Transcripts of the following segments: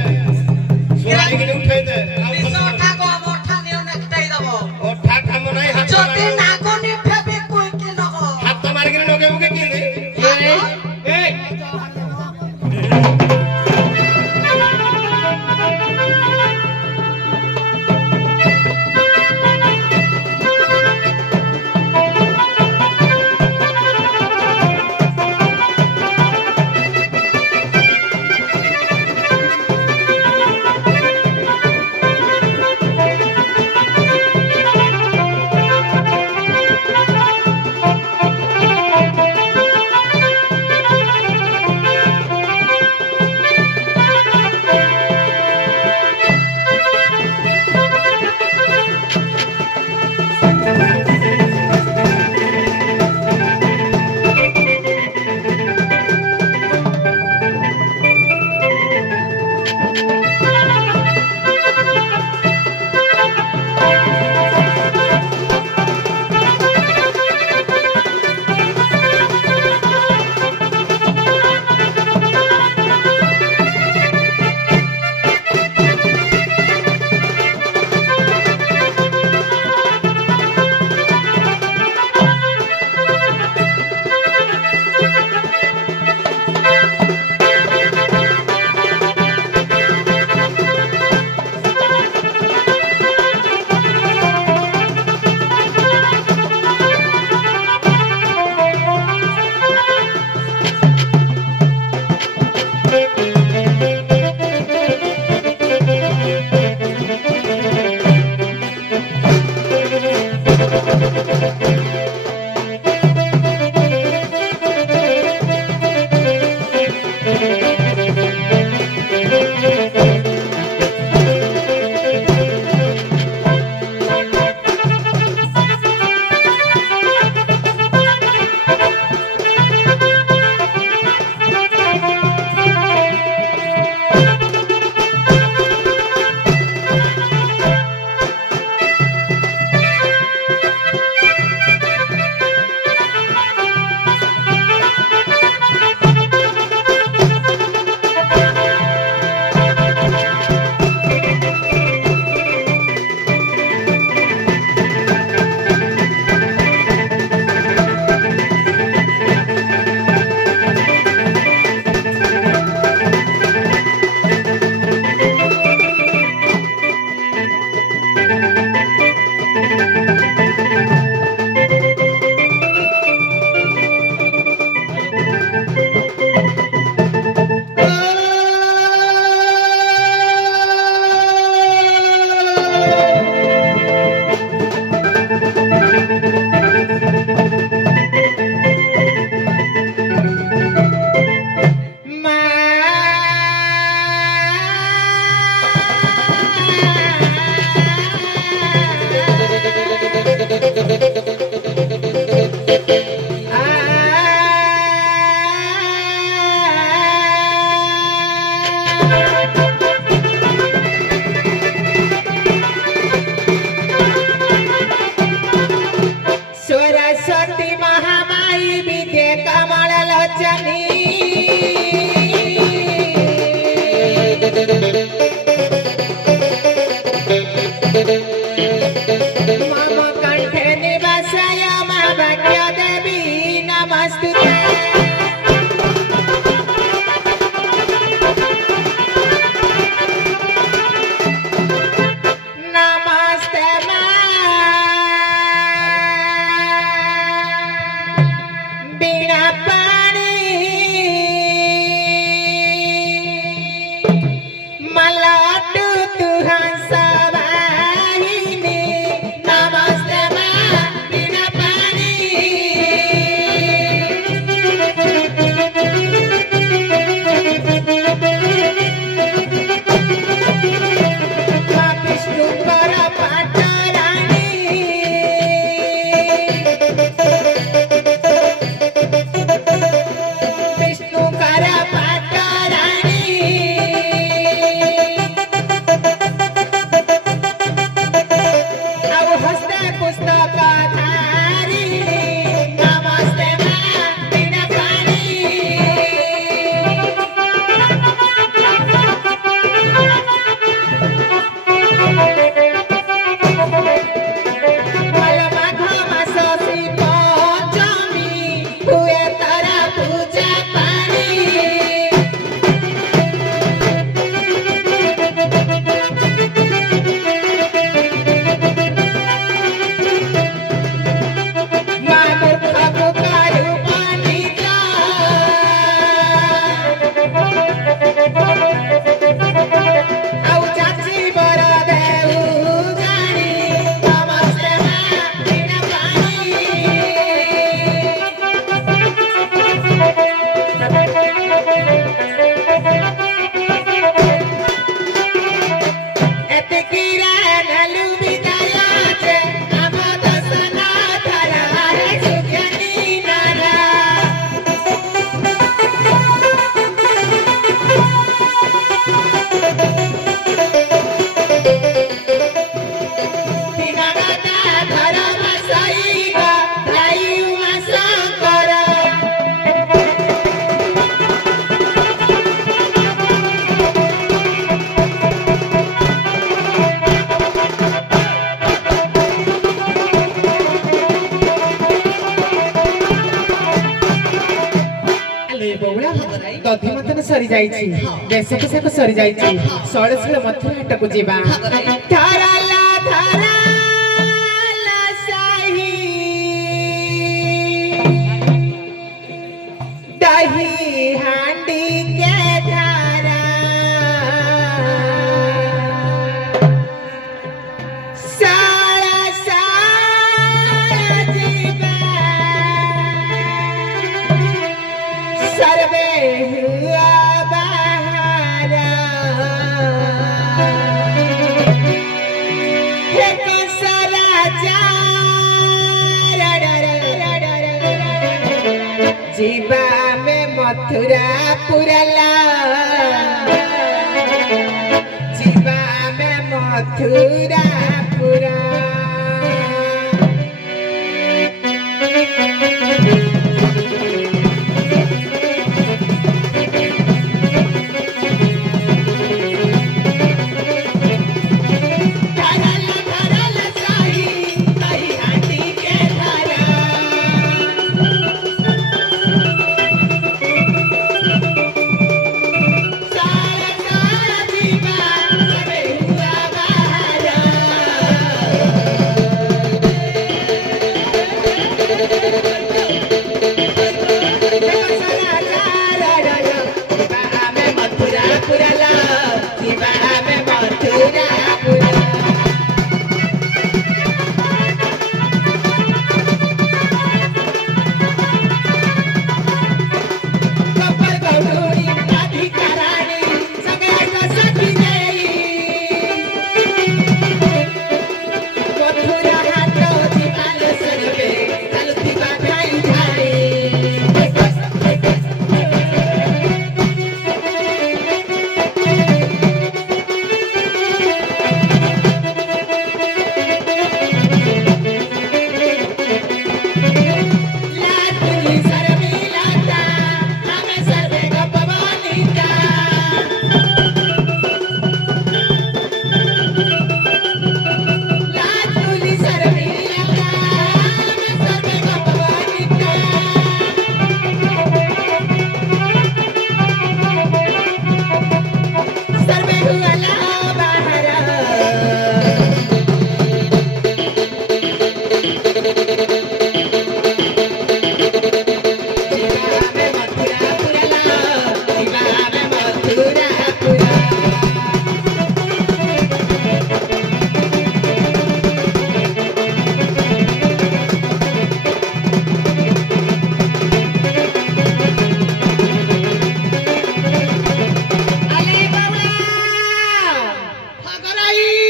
सुराई के उठे दे विश्व ठाको मोठा नियो नेकटाई दबो ओ ठा काम नाही हात যদি নাগো নিফেবি কই কি নগো हात मार के नगे मुके की ए ଯାଇଛି ଦେଶ ପୋଷାକ ସରି ଯାଇଛି ଷୋଳଶୀଳ ମଥୁରା ହାଟକୁ ଯିବା ଧାରାଲା ଧାରାଲା ସାହି ଦହି ହାଣ୍ଡି କେ ଧାରା ସାଳ ସାଳ ଯିବା सर्वे हुआ बहारा हे कसरा जीवा में मथुरा पुरला जीवा में मथुरा पुरा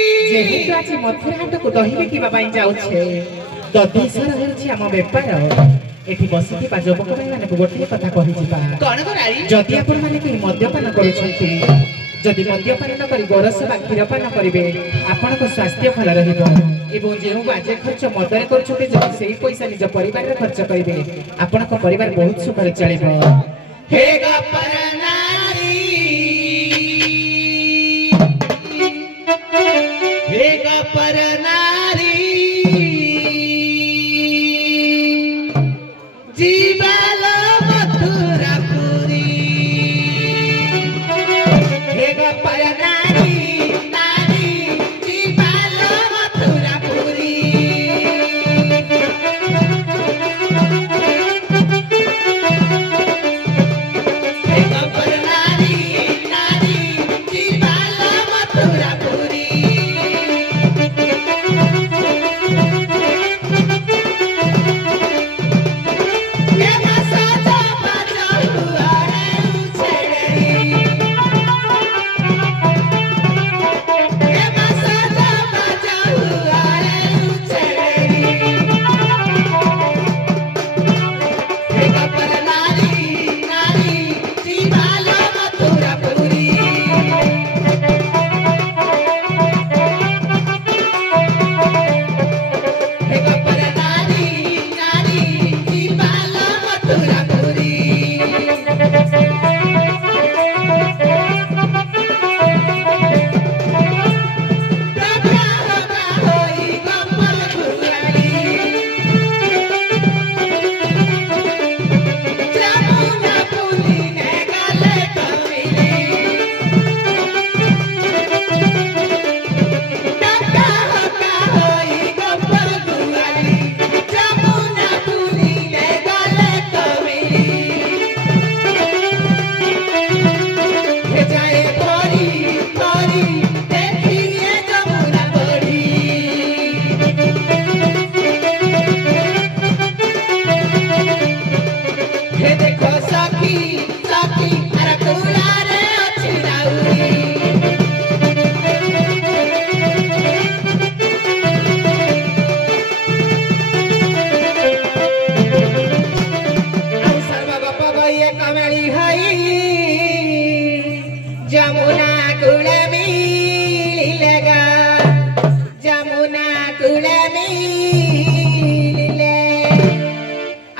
मथुरा हाट को दही बिकिबा पाई जाउछे दधेश्वर होछि हम व्यापार एठी बसिथिबा युवक भाई माने गोटे कथा कहि जिबा कोन कराई जदि आपण माने कि मद्यपान करूछंती जदि मद्यपान न करी गोरस बा क्षीरपान करिवे आपण को स्वास्थ्य भल रहिबो एवं जेउ बाजे खर्च मदरे करूछते जदि सेही पैसा निज परिवार रे खर्च करिवे आपण को परिवार बहुत सुख रे चलिबो हे गपर नारी हे गपर नारी जीवाल मथुरापुरी हे गपर नारी नारी जीवाल मथुरापुरी हे गपर नारी नारी जीवाल मथुरापुरी যমুনা কুলে মিলিলে গা যমুনা কুলে মিলিলে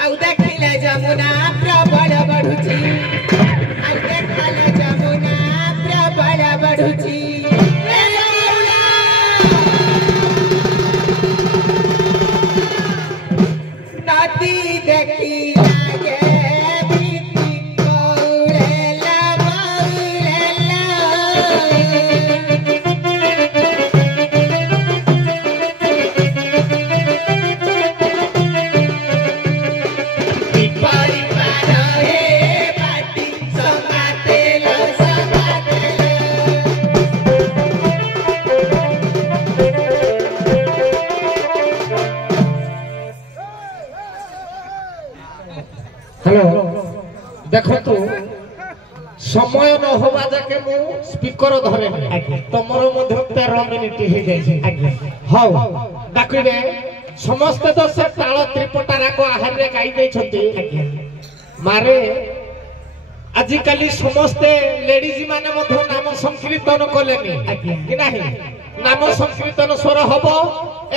ଆଉ ଦେଖିଲେ ଯମୁନା ପ୍ରବଳ ବଢୁଛି ଆଉ ଦେଖିଲେ ଯମୁନା ପ୍ରବଳ ବଢୁଛି ନଦୀ ଦେଖି ଲାଗେ हेलो देखो तो समय न होबा जाके मु स्पीकर धरे तमरो मध्य 13 मिनिट हे जाय हाउ डाकिबे समस्त तो से ताल त्रिपटारा को आहार रे गाई दे छथि मारे आजिकाली समस्त लेडीज माने मध्य नाम संकीर्तन कलेनी कि नाही नाम संकीर्तन स्वर हबो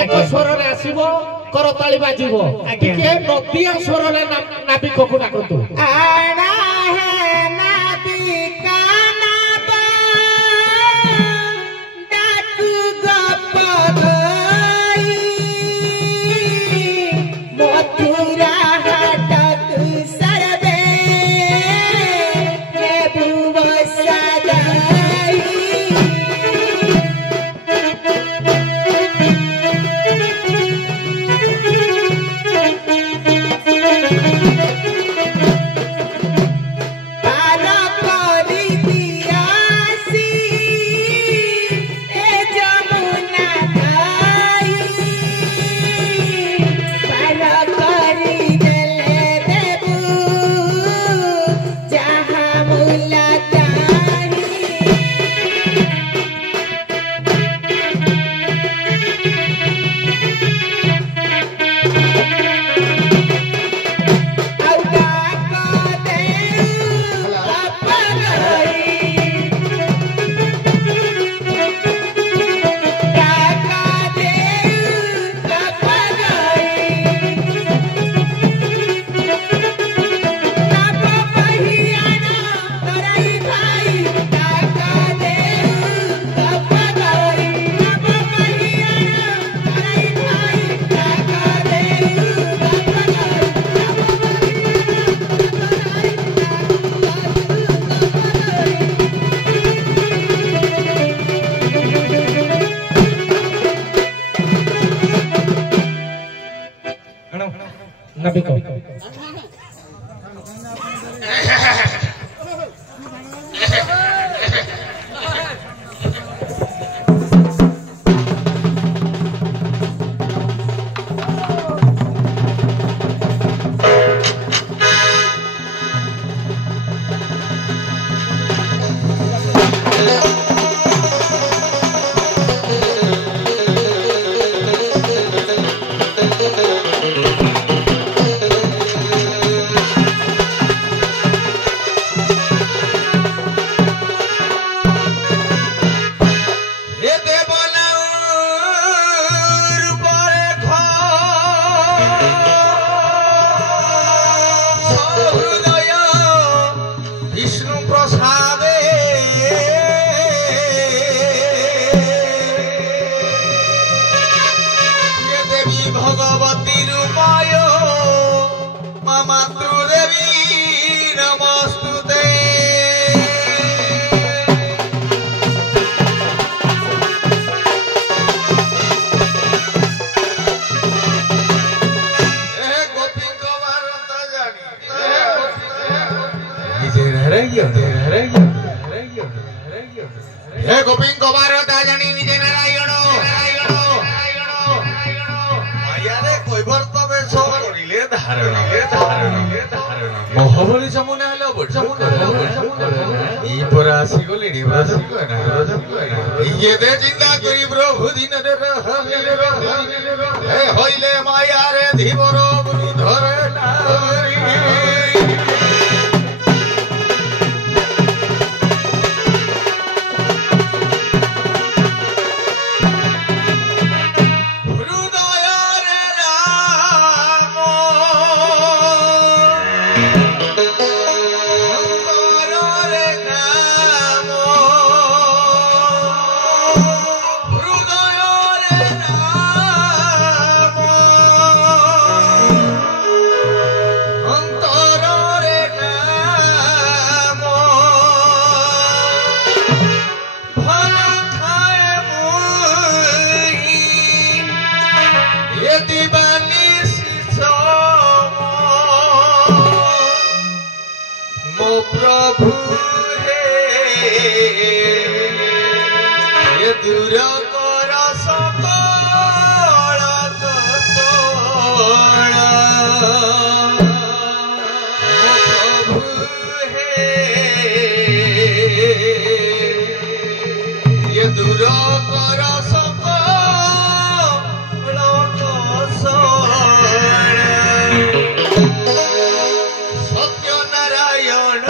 एक स्वर रे आसीबो करताली बाजिबो टिके नदिया स्वर रे नाबिक को डाकतु आना है नाबिका नाबा डाकु गपगई मथुरा हाटक सरबे नेबुव सदाई नाबिक हे गोपिंग कुमार दाजनी विजय नारायण यारे कोइबर तबे सो करिले धारण महाबली जमुना हलो ई पर आसी गली निवासी को ना ये दे जिंदा करी प्रभु दिन दे हे होइले माया रे धीवर धरे नारी दूर कर सकल कसोड़ प्रभु हे ये दूर कर सकल कसोड़ सत्यनारायण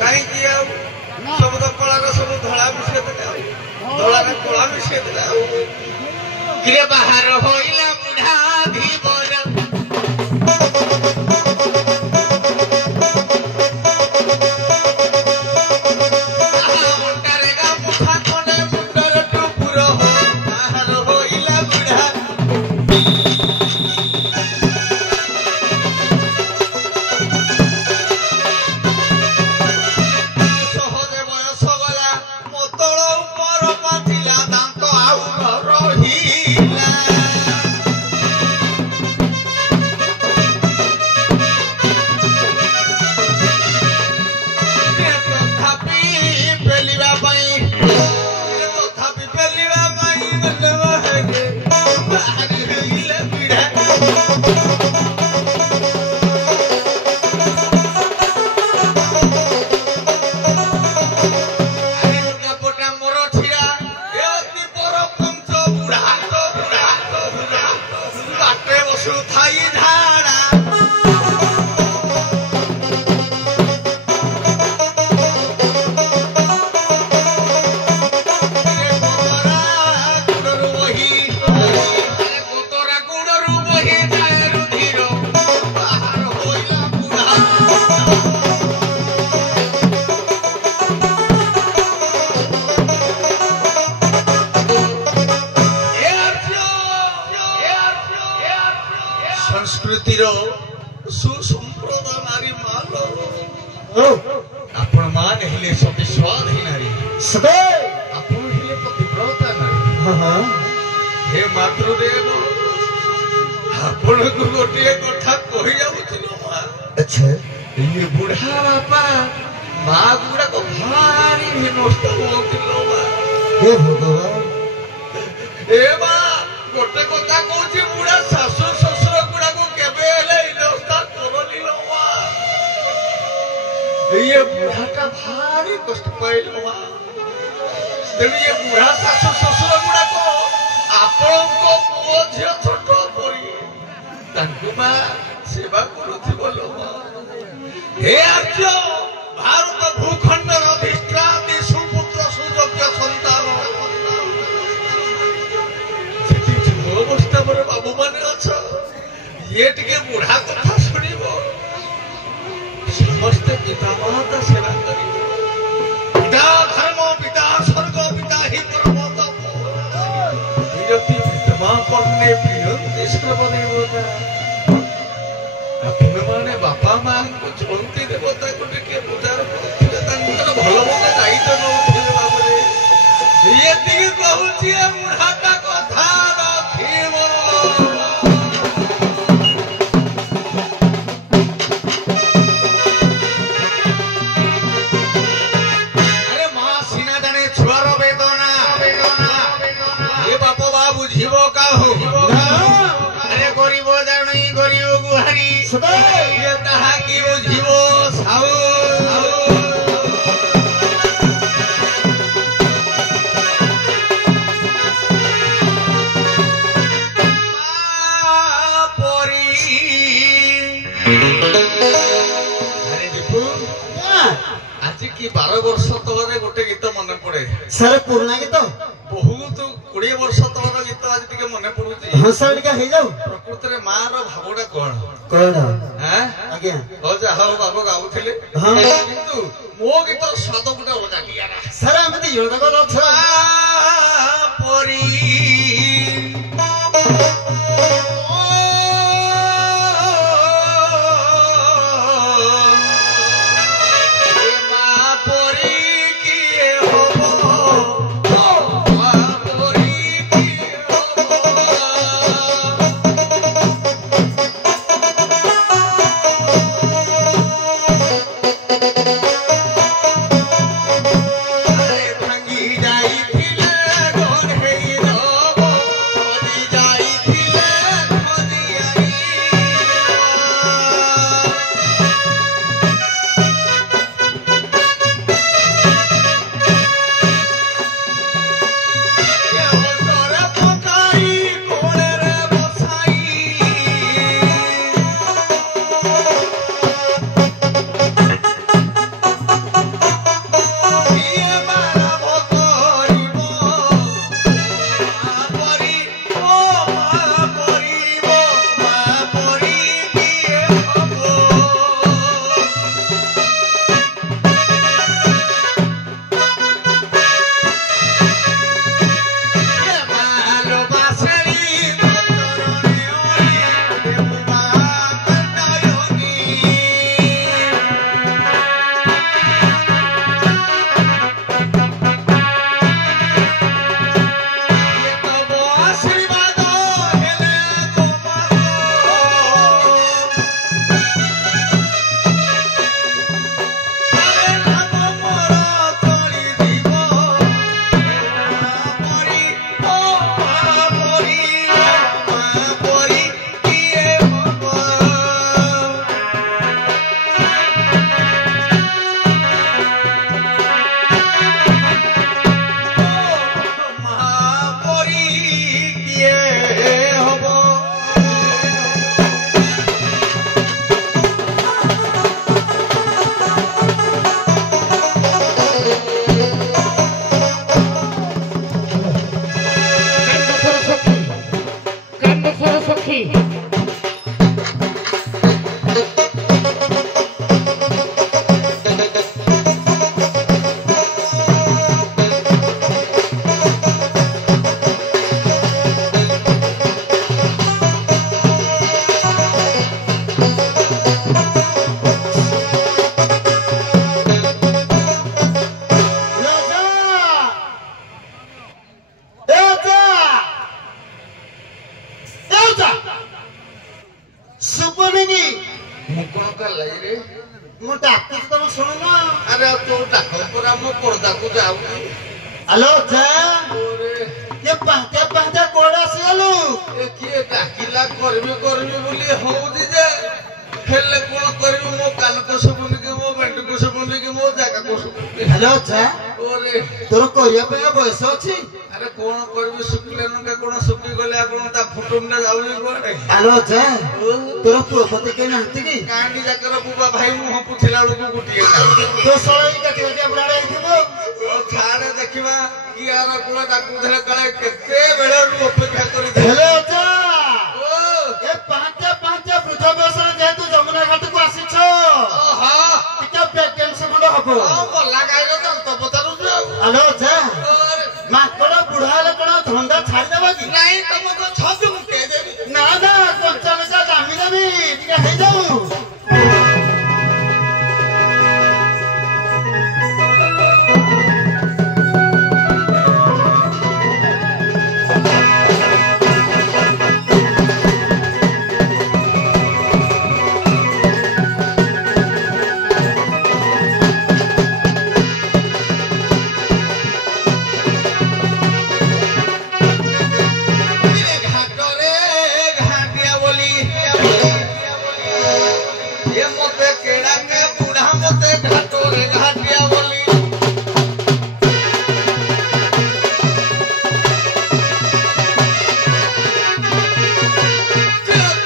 କାହିଁକି ଆଉ ସବୁ ତ କଳାର ସବୁ ଧଳା ମିଶେଇ ଦେଲେ ଆଉ ଧଳାର କଳା ମିଶେଇ ଦେଲେ ଆଉ କିରେ ବାହାର ହୋଇଲା ବୁଢା ଧୀବର ଅଣ୍ଟାରେ ଗାମୁଛା ଖଣ୍ଡେ ମୁଣ୍ଡରେ ଟୁପୁର ବାହାର ହୋଇଲା ବୁଢା ସହଜେ ବୟସ ଗଲା ମୋତଳ ଉପର ପାଚିଲା ଦାନ୍ତ ଆଉ ନ ରହିଲା ତଥାପି ପେଲିବା ପାଇଁ ବାହାରି ହୋଇଲା ପିଢା ପଟା ମୋର ଛିଡ଼ା ଏ ଅତି ପର ପଞ୍ଚ ବୁଢା ବାଟେ ବସୁଥାଇ ଧାଡ଼ା କୋତରା ଗୁଡରୁ ବହି ଯାଏ ରୁଧିର ବାହାର ହୋଇଲା ବୁଢା ସଂସ୍କୃତିର ସୁସମ୍ପ୍ରଦ ନାରୀ ମାଲ ଆପଣ ମାନେ ହେଲେ ସତୀ ସ୍ୱାଧୀନ ନାରୀ ଆପଣ ହେଲେ ପତିବ୍ରତା ନାରୀ ହେ ମାତୃଦେବ ଆପଣଙ୍କୁ ଗୋଟିଏ କଥା କହି ଯାଉଥିଲୁ ମା ଇଏ ବୁଢା ବାପା ମା ଗୁଡାକ ଭାରି ହିନସ୍ତ ହଉଥିଲ ମା ଏ ମା ଗୋଟେ କଥା କହୁଛି ବୁଢା ଶାଶୁ ଶ୍ୱଶୁର ଗୁଡାକୁ କେବେ ହେଲେ ହିନସ୍ତା କରନି ଲୋ ମା ଇଏ ବୁଢାଟା ଭାରି କଷ୍ଟ ପାଇଲ ମା ତେଣୁ ଏ ବୁଢା ଶାଶୁ ଶ୍ୱଶୁର ଗୁଡାକ ଆପଣଙ୍କ ପୁଅ ଝିଅ ଛୋଟ ପରି ତାଙ୍କୁ ମା ସେବା କରୁଥିବ ଲୋ ମା ହେ ଆର୍ଯ୍ୟ ଭାରତ ଭୂଖଣ୍ଡର ଅଧିଷ୍ଠାତି ସୁପୁତ୍ର ସୁଯୋଗ୍ୟ ସନ୍ତାନ ସେଠି ଯୁବ ଅବସ୍ଥାରେ ବାବୁ ମାନେ ଅଛ ଇଏ ଟିକେ ବୁଢା କଥା ଶୁଣିବ ସମସ୍ତେ ପିତା ମାତା ସେବା କରିବେ ପିତା ଧର୍ମ ପିତା ସ୍ୱର୍ଗ ପିତା ହି ପରମ ତପ ବିରତି ବିଦ୍ୟମା ପର୍ଣ୍ଣେ ପ୍ରିୟନ୍ତି ସର୍ବଦେବତା ଆପଣମାନେ ବାପା ମାଙ୍କୁ ଚଳନ୍ତି ଦେବତାକୁ ଟିକେ ପୂଜାର କରୁଥିଲେ ତାଙ୍କର ଭଲ ମନ୍ଦ ଦାୟିତ୍ୱ ନଉଥିଲେ ଭାବରେ ଏତିକି କହୁଛି ଏ ବୁଢାଟା କଥା ରଖିବ ଆରେ ମା ସିନା ଜାଣେ ଛୁଆର ବେଦନା ଏ ବାପ ବା ବୁଝିବ କାହୁ ଆରେ ଗରିବ ଜାଣି ଗରିବ ଗୁହାରି ଇଏ ତାହା କି ବୁଝିବ ସାହୁ ପରି ଆରେ ଦୀପୁ ଆଜି କି 12 ବର୍ଷ ତଳରେ ଗୋଟେ ଗୀତ ମନେ ପଡେ ସାର୍ ପୁରୁଣା ଗୀତ ବହୁତ 20 ବର୍ଷ ତଳର ଗୀତ ଆଜି ଟିକେ ମନେ ପଡୁଛି ହଁ ସାର୍ ଟିକେ ହେଇଯାଉ ପ୍ରକୃତରେ ମାର ଭାବଟା କଣ କଣ ଆଁ ଆଜ୍ଞା ହଉ ଯାହା ହଉ ବାବୁ ଗାଉଥିଲେ ହଁ କିନ୍ତୁ ମୋ ଗୀତର ସ୍ୱାଦ ଗୋଟେ ଅଲଗା କିଆରା ସାର୍ ଆମେ ଦି ଜଣ ଯାକ ଅଛ ପରି ଏ ମା ପରି କିଏ ହବ ମା ପରି କିଏ ହବ ଭାଙ୍ଗି ଯାଇଥିଲା ଆରେ ତୁ ଡାକ ପରା ମୋ ପର୍ଦାକୁ ଯାଉନି ହ୍ୟାଲୋ ଅଜା ये पहते पहते कोड आसीगलु ଏ କିଏ ଡାକିଲା କରିବି ବୋଲି ହଉଛି ଯେ ହେଲେ କଣ କରିବି ମୋ କାନକୁ ଶୁଭୁନି କି ମୋ ବେଣ୍ଡକୁ ଶୁଭୁନି କି ମୋ ଜାଗାକୁ ଶୁଭୁନି हेलो अजा ଓରେ तोर कोरिया पे बयस अछि ଆରେ କଣ କରିବି ଶୁଖିଲେ ନଙ୍କା କଣ ଶୁଖି ଗଲେ ଆପଣ ତା ଫୁଟୁମଟା ଯାଉଛି କୁଆଡେ हेलो अजा तोर पुरपति के नांती की କାହିଁକି ଯାକର ବୁବା ଭାଇ ମୁହଁ ପୁଠିଲା ବେଳକୁ ଗୋଟିଏ तो सळई कटी कटी अपनाडे आइथिबो ଛାଡେ ଦେଖିବା କିଆର କୁଳ ତାକୁ ଧରେ କାଳେ କେତେ ବେଳରୁ ଅପେକ୍ଷା କରି हेलो अजा ଓ ये पहते पहते पृथ्वी जेतु जमुना घाट को आसीछो ଓହୋ टिका वैकेंसी गुलो हबो ଆଉ ଗଲା ଗାଈର ଦାନ୍ତ ପଚାରୁଛୁ ଆଉ हेलो अजा ଓରେ, ମାଙ୍କଡ ବୁଢା ହେଲେ କଣ ଧନ୍ଦା ଛାଡିଦେବା କି ନାଇଁ ତମକୁ ଛତୁ ମୁକେଇ ଦେବି ନା ନା କଞ୍ଚା ମିଶା ଦାମି ଦାମି ଟିକେ ହେଇଯାଉ ଘାଟରେ ଘାଟିଆ ବୋଲି ଏ ମତେ କେଡ଼ାକେ ବୁଢା ମତେ ଘାଟରେ ଘାଟିଆ ବୋଲି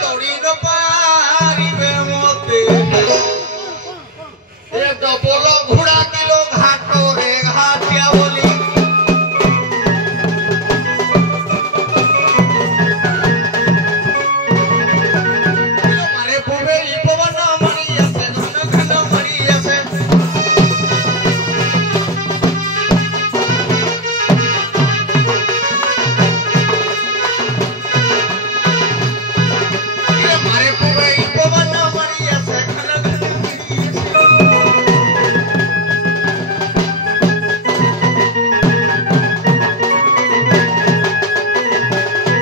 ତୋଡ଼ି ନ ପାରିବେ ମତେ ଏ ଡବଲ ଘୋଡ଼ା କିଲୋ ଘାଟରେ ଘାଟିଆ ବୋଲି মারে পূবে পবন মারি আছে ঘন ঘন মারি আছে মারে পূবে পবন মারি আছে ঘন ঘন মারি আছে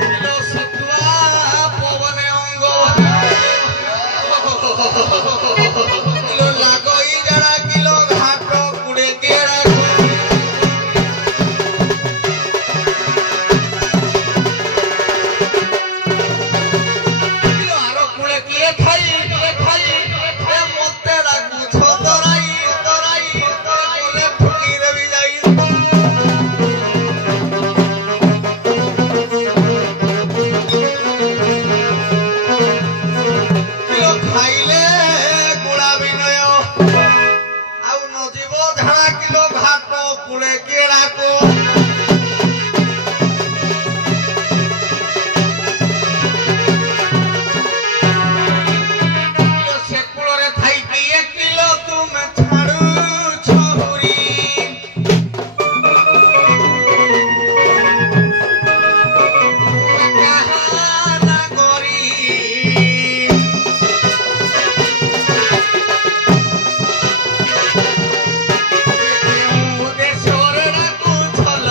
কিলো সতুয়া পবনে অঙ্গ কিলো লাগই যারা কিলো ঘাট কুড়ে গেড়া কিলো আরো কুড়ে কিয়ে খাই এ মতে ডাকু ছতরাই তরাই বলে ঠুকি দেবি যাই কিলো খাইলে গুড়া বিনয় আউ নজিব ঝাড়া কিলো ঘাট কুড়ে গেড়াকো কিলো সে কুড়রে থাইকি এক কিলো তুমি ছাড়ু ছহুরি কাহানা করি দেশরে রাখু ছল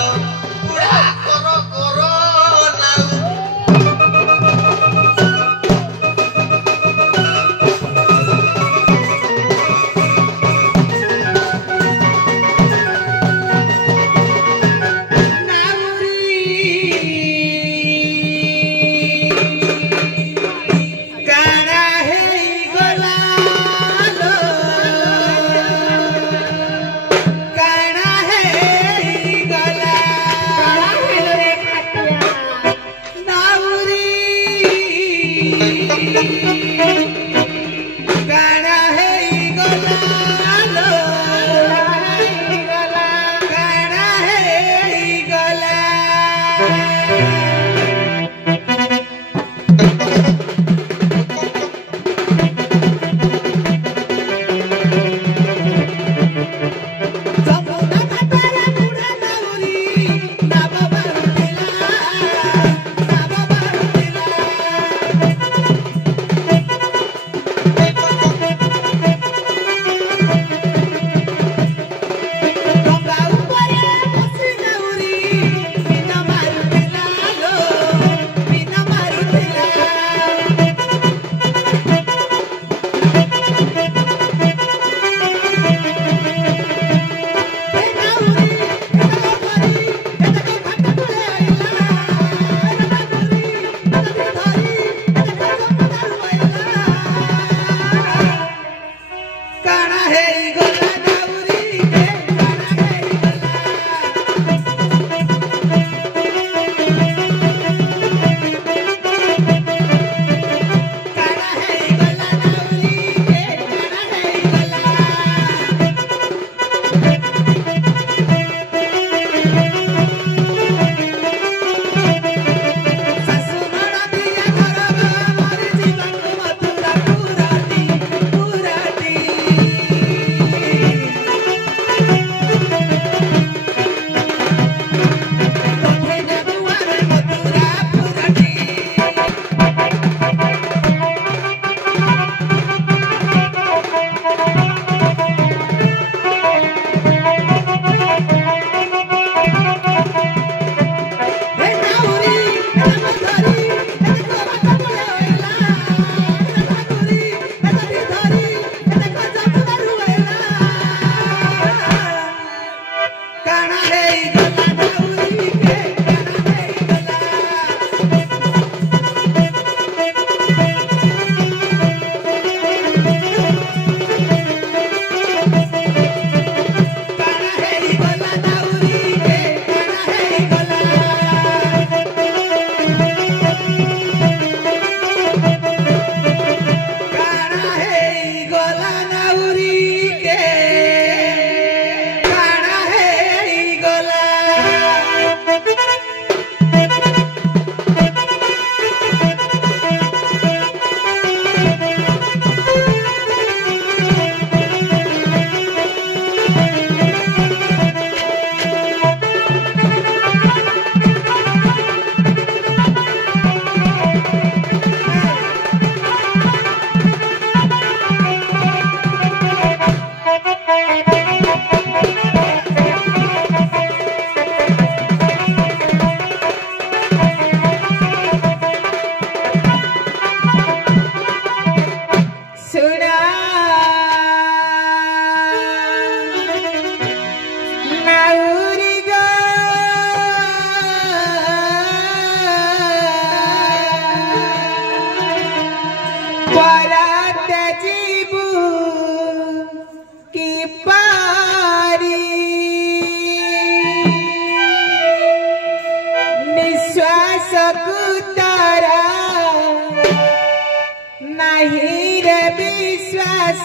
नहीं रे विश्वास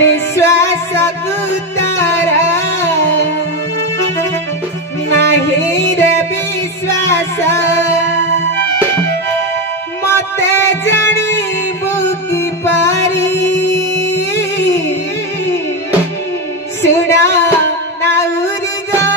निश्वास गुतारा नहीं रे विश्वास मते जानिबु की पारी सुना नाउरी गो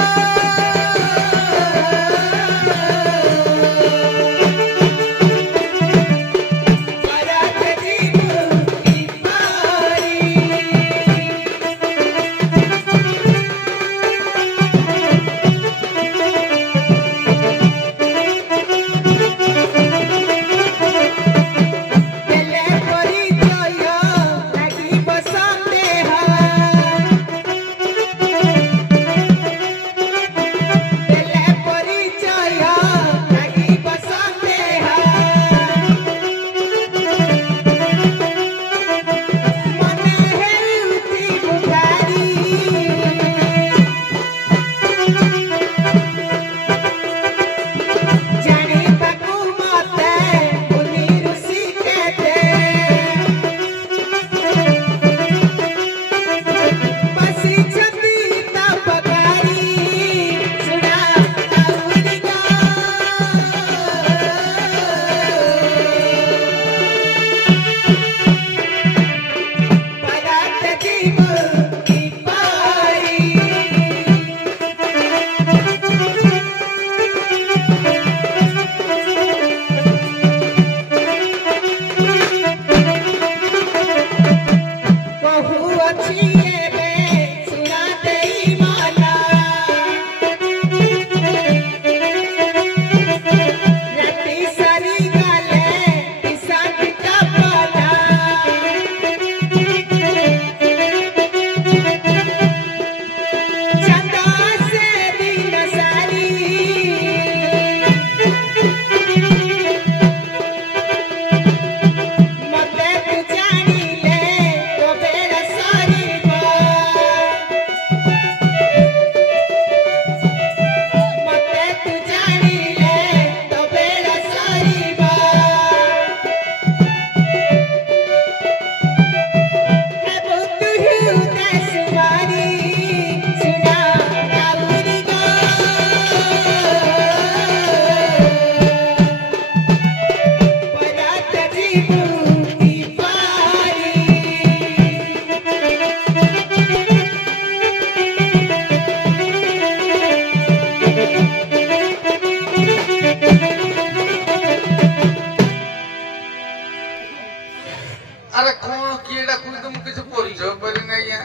अरे कौन कीड़ा कोई तुम किसी परिचय पर नहीं है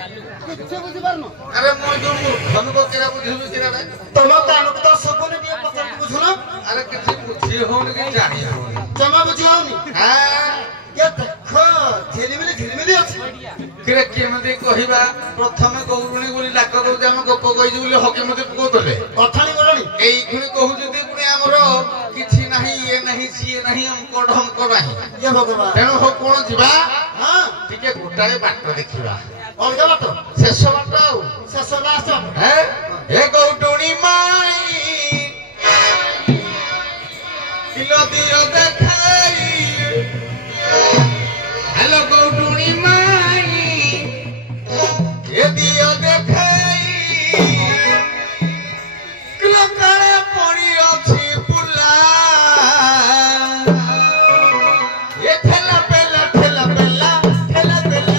अरे मैं जो हमको केरा बुझे भी केरा रे तुम कानक तो सबने भी पता बुझो ना अरे किसी बुझे होने की जानी है जमा बुझाओनी हां ये देखो झिलमिली ଅଛି किरे केमते कहिबा प्रथमे गौरुणी बोली डाक दउ जे हम गप कहि बोली हके मते कहतले अथाणी गरणी एई खुनी कहू जदी पुनी हमरो किछि नाही ये नाही सिए नाही हमको नाही ये भगवान तेणु हो कोन जिबा हां टिके गोटाळे बाट देखिबा अलगा बात शेष बाट आउ शेष लास्ट हे ए गौटुणी माई किलो दियो देखाई हेलो गौटुणी माई ए दियो देखाई किलो काळे पड़ी अछि पुला ए ठेला बेला ठेला बेला ठेला बेला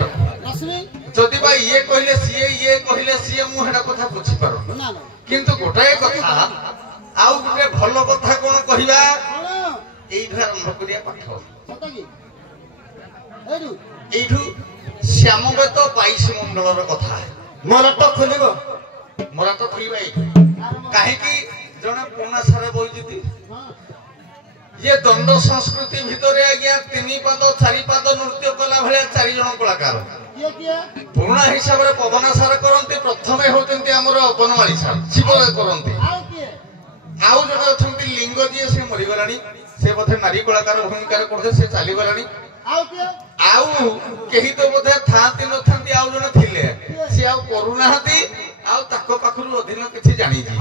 जदि बा ये कहले सीए मु हेडा कथा बुझी पारो किंतु गोटाए कथा आउ गुटे भलो कथा कोन कहिबा एई घर आरंभ करिया पाठ एठू ଶ୍ୟାମବେଦ 22 ମଣ୍ଡଳର କଥା ମୋର ତ ଖୋଲିବ ମୋର ତ ଖୋଲିବା ଏଇଠି କାହିଁକି ଜଣେ ପୁରୁଣା ସାରେ ବଇଛନ୍ତି ये दंड संस्कृति भितर आज्ञा 3 पाद 4 पाद नृत्य कला भलिया 4 जन कलाकार पुराना हिसाब रे पवना सार करंती प्रथमे होतंती हमर बनवाली सार शिव करंती आउ जण अछंती लिंग जी से मरि गलानी से बोधे नारी कलाकार भूमिका करथे से चाली गलानी आउ केही तो बोधे थांती न थांती आउ जण थिले से आउ करूना हती आउ ताको पाखरु अधीन किछि जानि जी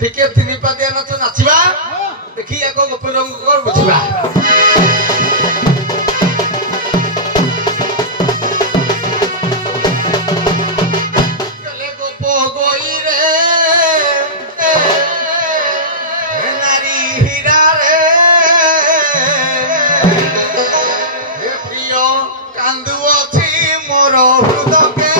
ठीक है 3 पादिया नाच नाचिबा देखी एको गोपी रंग कर बुझिबा चले गोपो गोई रे नारी हीरा रे हे प्रिय कांदु अछि मोर हृदय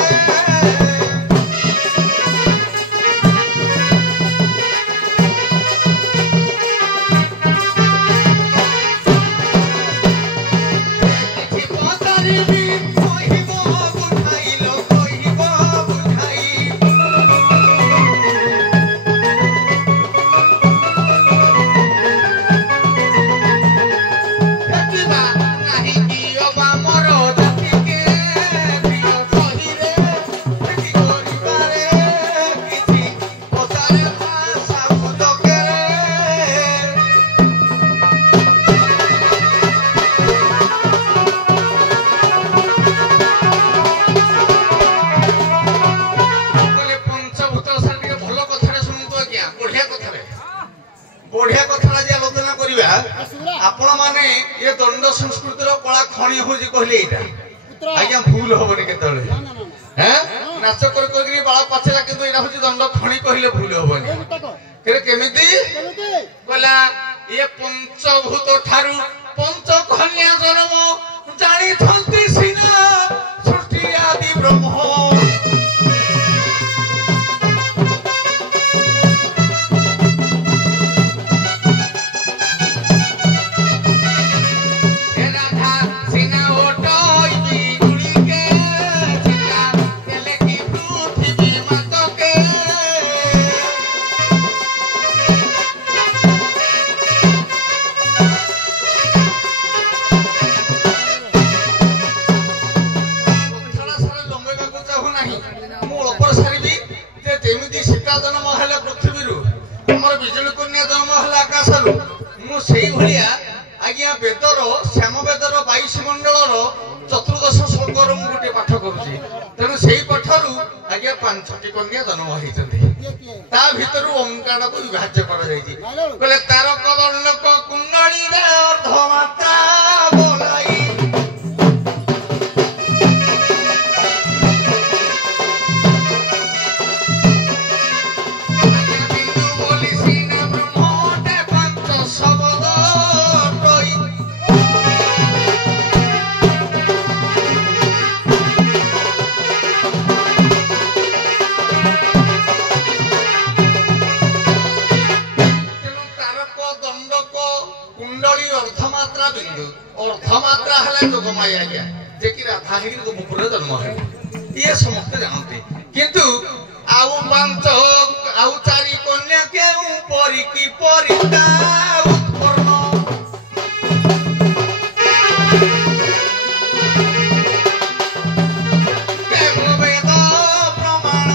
बढ़िया कथा आज आलोचना करिबा आपण माने ये दंड संस्कृतिर कला खणी होजी कहले एटा आज्ञा भूल होबनी केतले हैं नाच कर कर बाळा पछला किंतु एटा होजी दंड खणी कहले भूल होबनी करे केमिति कहला ये पंचभूत ठारू पंच कन्या जन्म जानी थंती सिना सृष्टि आदि ब्रह्म बेदर श्याम बेदर 22 मंडलर चतुर्दश श्लोकर मु गोटे पाठ करूची तेणु सेही पाठरू आज्ञा 5टी कन्या जन्म होइछन्ती ता भितरु ओंकार को विभाज्य कर जाईची कहले तारक दंडक कुंडली रे अर्धमात्रा बोलाई बिंदु बोली सीना ब्रह्मटे पंच शब्द अर्धमात्रा हला जोगमाया गया जेकि राधा हिर को मुकुर जन्म है ये समस्त जानते किंतु आउ पांच आउ चारि कन्या के ऊपर की परिता उत्पन्न केवल वेद प्रमाण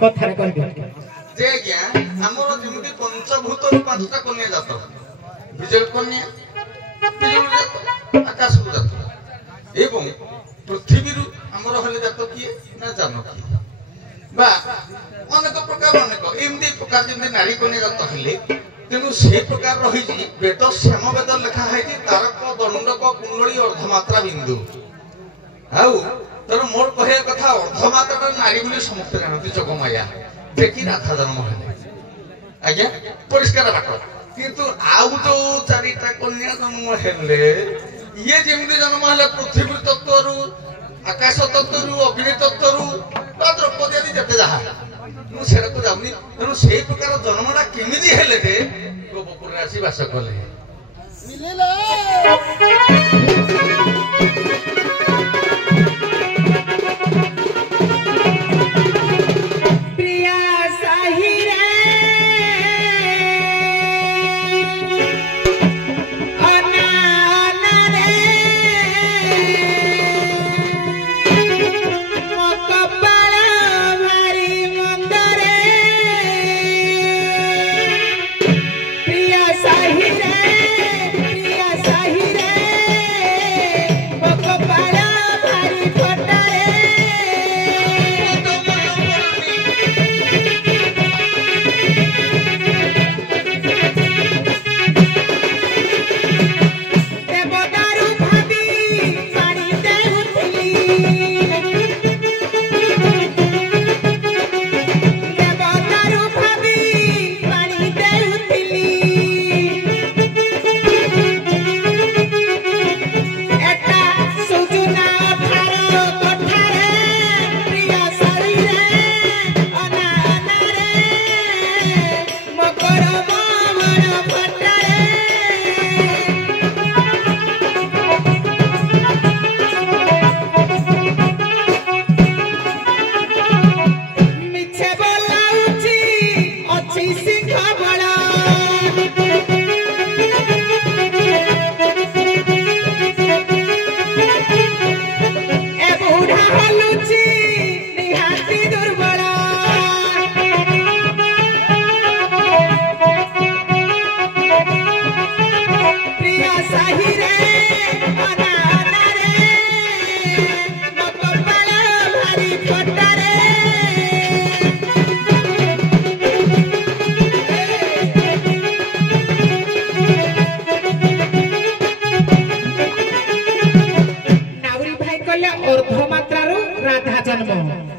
कथारे कहि दे जे ज्ञा हमर जेमति पंचभूत रु 5टा कन्या जात विजय कन्या आकाश को जात एवं पृथ्वी रु हमर हले जात किए ना जानकी बा अनेक प्रकार अनेक एमदी प्रकार जेमति नारी कन्या जात हले तेनु से प्रकार रही जी वेद श्याम वेद लिखा है जी तारक दंडक कुंडली अर्धमात्रा बिंदु आउ तर मोर कहे कथा अर्धमात्रा नारी बोली समस्त जानती जोगमाया देखी राधा जन्म है आज्ञा परिष्कार बात কিন্তু ଆଉ ଯୋଉ ଚାରିଟା କନ୍ୟା ଜନ୍ମ ହେଲେ ଇଏ ଯେମିତି ଜନ୍ମ ହେଲେ ପୃଥିବୀ ତତ୍ତ୍ୱରୁ ଆକାଶ ତତ୍ତ୍ୱରୁ ଅଗ୍ନି ତତ୍ତ୍ୱରୁ ବା ଦ୍ରୌପଦୀ ଆଦି ଯେତେ ଯାହା ମୁଁ ସେଟାକୁ ଯାଉନି ତେଣୁ ସେଇ ପ୍ରକାର ଜନ୍ମଟା କେମିତି ହେଲେ ଯେ ଗୋପପୁରରେ ଆସି ବାସ କଲେ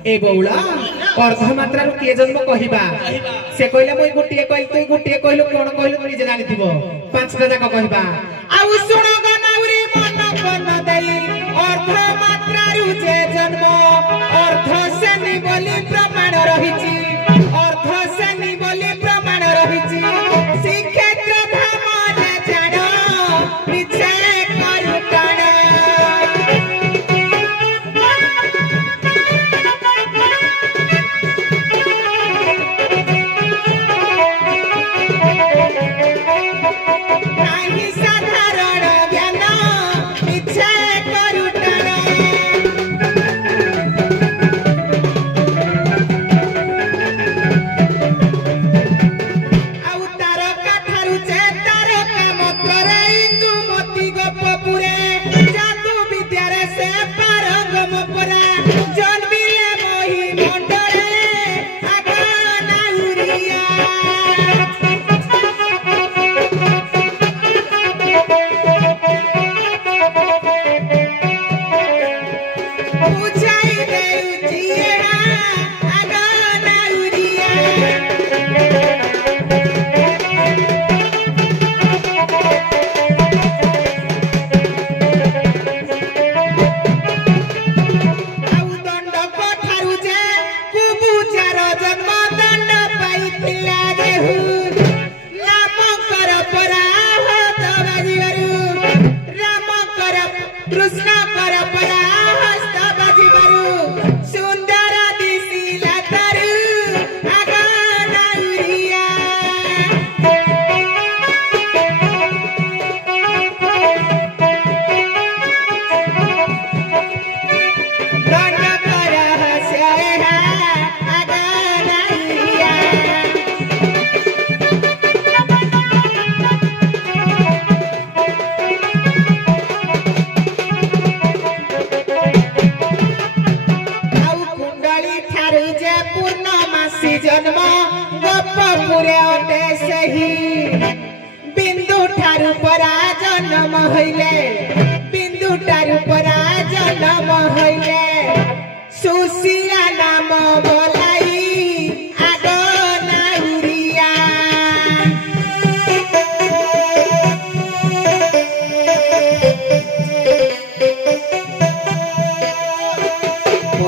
ए बौला अर्धमात्रार के जन्म कहिबा से कहले मुई गुटिए कहल तू गुटिए कहलु कोन कहलु निजे जानि थिबो पांचटा जाक कहिबा आउ सुनो गनाउरी मन बन देई अर्धमात्रार जे जन्म अर्ध सेनी बोली प्रमाण रहिछि अर्ध सेनी बोली प्रमाण रहिछि श्रीक्षेत्र धाम ने जानो मिछे करू काण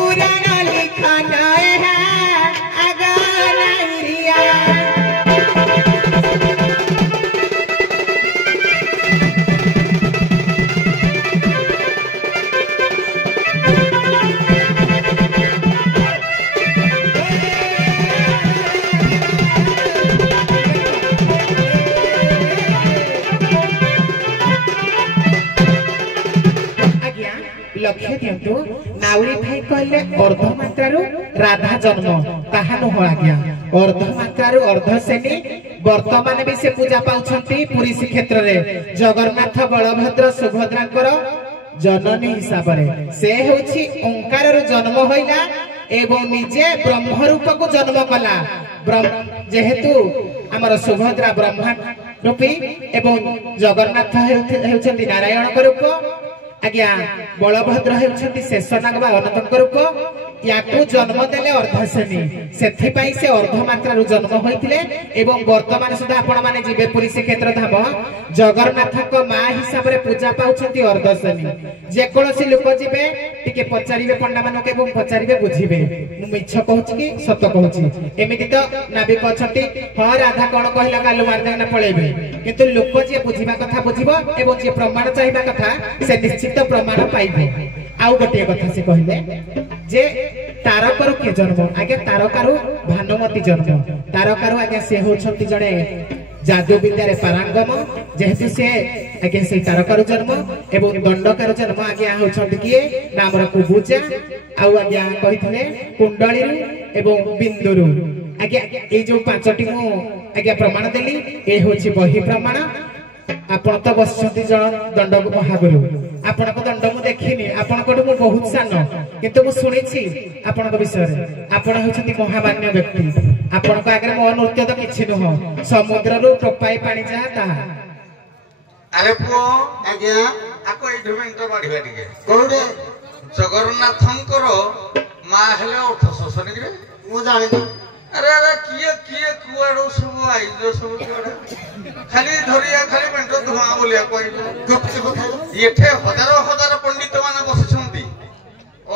पुराण लिखन है अगरिया लक्ष्य दिंतु नाउरी भाई कहले अर्धमात्रारू राधा जन्म ताहा नुह आज्ञा अर्धमात्रारू अर्धश्रेणी वर्तमान भी से पूजा पाउछंती पुरी श्रीक्षेत्र रे जगन्नाथ बलभद्र सुभद्रांकर जननी हिसाब रे से होछि ओंकार रो जन्म होइला एवं निजे ब्रह्म रूप को जन्म कला जेहेतु हमर सुभद्रा ब्रह्मा रूपी एवं जगन्नाथ हेउछंती नारायण को रूप आज्ञा बलभद्र हेउछंती शेषनाग बा अनंतक रूप याकू जन्म देले अर्धश्रेणी सेथिपाई से अर्धमात्रारू जन्म होइतिले एवं वर्तमान सुधा आपण माने जिबे पुरी श्रीक्षेत्र धाम जगन्नाथक मां हिसाब रे पूजा पाउछंती अर्धश्रेणी जे कोनोसी लोक जिबे टिके पचारिबे पंडा मानक एवं पचारिबे बुझिबे मु मिछ कहूची कि सत कहूची एमिति तो नाबिक अछंती ह राधा कोन कहिला गालु मार देना पळेबे किंतु लोक जे बुझिबा कथा बुझिबो एवं जे प्रमाण चाहिबा कथा से निश्चित प्रमाण पाइबे आउ गोटे कथा से कहिले जे तारकरु के जन्म आगे तारकारू भानुमती जन्म तारकारू आगे से होछंती जणे जादू विद्यारे पारंगम जेहेतु से आगे से तारकारू जन्म एवं दंडकार जन्म आगे होछंती किए नामर कुबुजा आउ आगे कहिथिले कुंडलीरू एवं बिंदुरू आगे ए जो पांचटी मु आगे प्रमाण देली ए होछि बही प्रमाण आपण तो बसछंती जण दंडक महागुरु आपण को दंड मु देखिनी आपण को मु बहुत सान किंतु मु सुनिछि आपण को विषय रे आपण होछंती महामान्य व्यक्ति आपण को आगे मो नृत्य तो किछि नहो समुद्र रो टोपाई पानी जा ता अरे पुओ आज्ञा आको ए ढुमेंट बाढिबा टिके कोडे जगन्नाथंकर मा हेले अर्थ शोषण रे मु जानि अरे अरे किए किए कुआडो सब आइलो सब कुआडा खाली धरिया खाली पेंट धुआ बोलिया कहि एठे हजारों हजार पंडित माने बसिछंती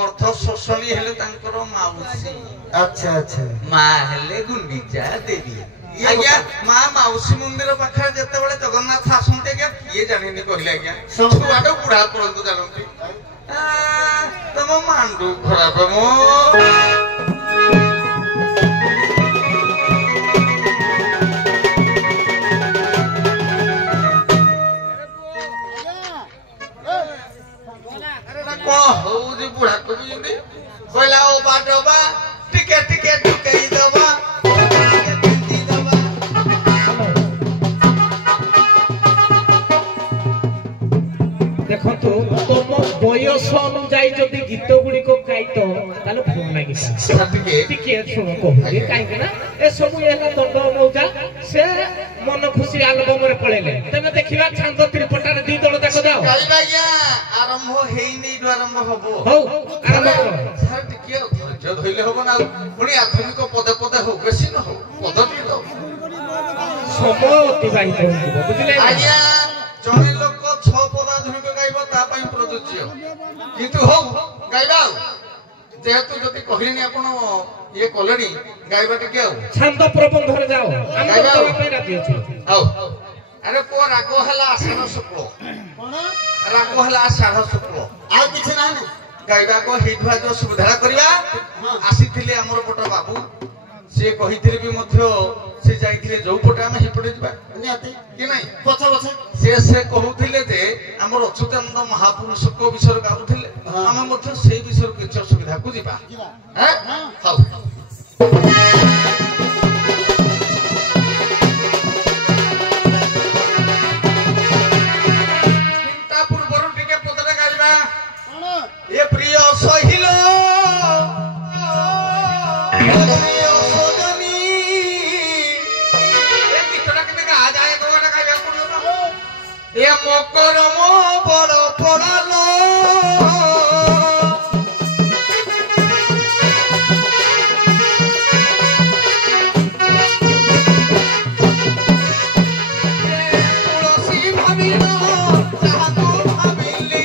अर्थ शोषणी हेले तांकर माउसी अच्छा अच्छा मा हेले गुंडीचा देवी आज्ञा मा माउसी मंदिर पाखा जते बेले जगन्नाथ आसंते आज्ञा किए जानिनी कहले आज्ञा छुआडो बुढ़ा परंतु जानंती तम मांडू खराब मो हौजी बुढ़ा को भी जंदी कहला ओ बाटबा टिके टिके टुकेई दबा देखो तो तुम बयस अनुଯାୟୀ जदि गीत गुडी को गाइतो ताले भल लागि टिके सुन कहू काहे ना ए सब एला दंड मौजा से मन खुशी एल्बम रे पळेले तमे देखिबा छांद त्रिपटार दी दल देखो जाओ गाइबा या आरंभ हेई नै आरंभ हबो हौ आरंभ करो सर टिके धैर्य धइले हबो ना पुणी आधुनिक पदे पदे हो बेसी न हो पदती दो समय अतिबाहित होइबो बुझिले आज्ञा जणे लोक 6 पद आधुनिक गाइबो ता पई प्रयोज्य किंतु हो गाइबा जेहेतु जति कहलिनी आपण ये कलनी गाइबा टिके आउ छांद प्रबंध रे जाओ हम तो पे राती अछि आउ अरे को रागो हला आषाढ़ शुक्ल कोन रागो हला आषाढ़ शुक्ल आ किछ नाही गाइबा को हिधवा जो सुविधा करिया आसीथिले हमर पट बाबू से कहिथिले भी मध्य से जाइथिले जो पट हम हे पट जबा नियाते कि नहीं पछ पछ से कहउथिले जे हमर अच्युतानंद महापुरुष को विषय गाउथिले हम मध्य से विषय किछ सुविधा को जिबा हैं हाउ ये प्रिय सहिलो प्रिय सजनी ए कितना किने का आ जाए तो ना का पुरो ये मकरम बड़ पड़ालो तुलसी भाबिलो चाहतो भाबिली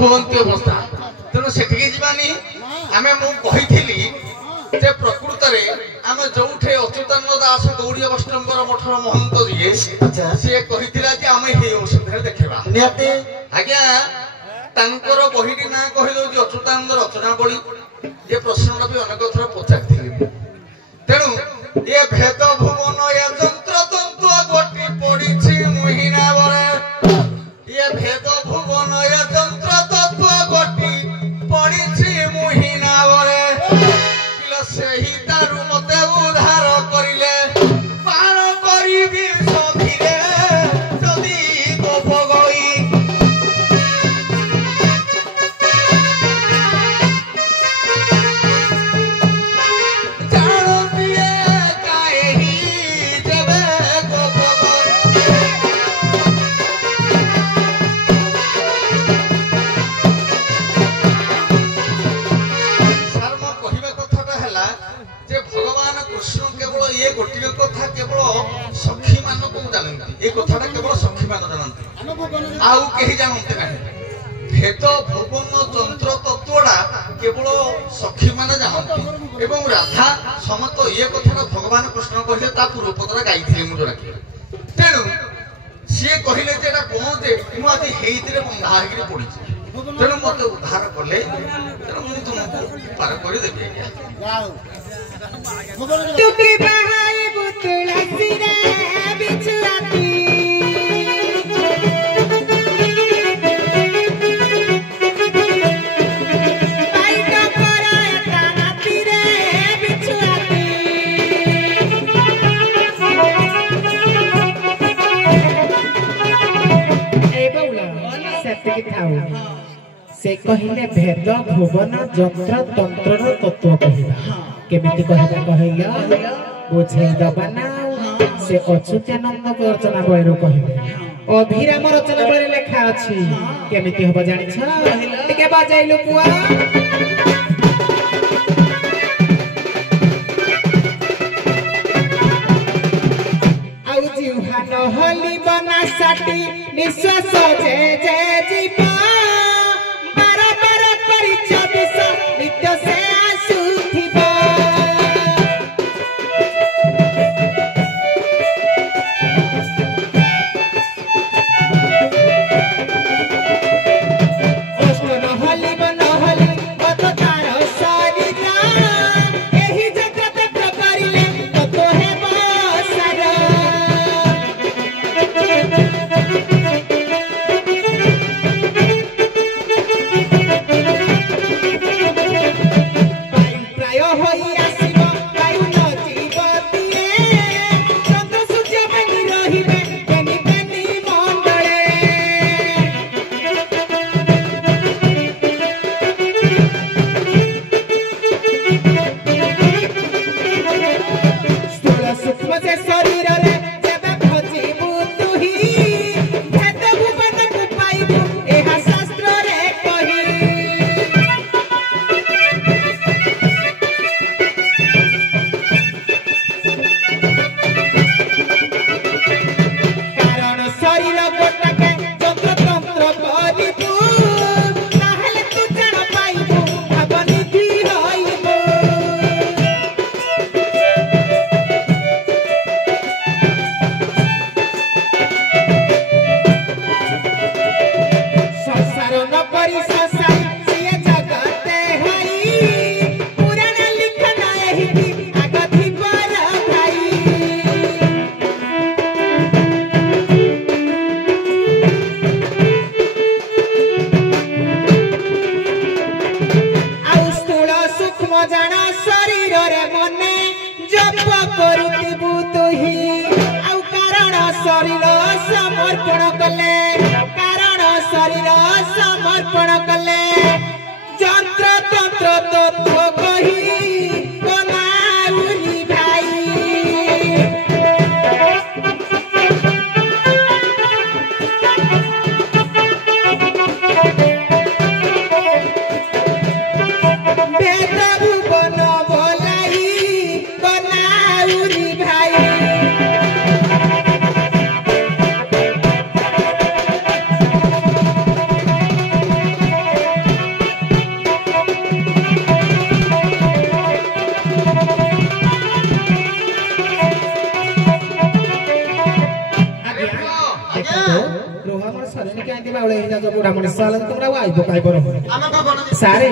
भवंती अवस्था तेणु से जावानी आम मुझे प्रकृत में आम जो अच्युतानंद दास गौड़ी अष्टंबर मठर महंत जी सी कही आम ये औषध देखा आज्ञा तांकर बही ना कहीदे अच्युतानंद रचनावली ये प्रश्न भी अनेक थर पचारि तेणु ये भेद भुवन ये यंत्र तंतु गोटी पड़ी मुहिना बरे ये भेद भुवन ये यंत्र तत्व गोटी पड़ी मुहिना बरे से ही तारु मते उद्धार करिले पार करिबी सखीरे जदी गोप गई गोटे कथा केवल सखी मान को जानते ये कथा केवल सखी मान जानते आउ कहीं जानते ना भेद भुवन तंत्र तत्वटा केवल सखी मान जानते एवं राधा समस्त ये कथा भगवान कृष्ण कहले ता पूर्व पदर गाई मुझे तेणु सी कहले कौन जे मुझे हेरे बंधा हो पड़ी तेणु मत उद्धार कले तेणु मुझे तुमको पार करदेवी से कहले भेद भुवन यंत्र तंत्र तत्व कहवा केमिति कहबा कहला बुझे दबाना से अच्युतानंद रचना बयरु कहले अभिराम रचना बयरे लेखा अछि केमिति हबो जानि छ टिके बजाइलु पुआ आउ जीवा नहली बना साटी निश्वास जे जे जीवा नित्य से आसुथिबा अष्ट नहली बनहली मत तार सरिता एही जगत करिले तो हे बसारा ସମର୍ପଣ କଲେ ଯନ୍ତ୍ର ତନ୍ତ୍ର ତତ୍ତ୍ୱ କହି ବନାଉନି ଭାଇ ବେଦ ଭୁବନ ଭଲାଇ ବନାଉନି ଭାଇ सारे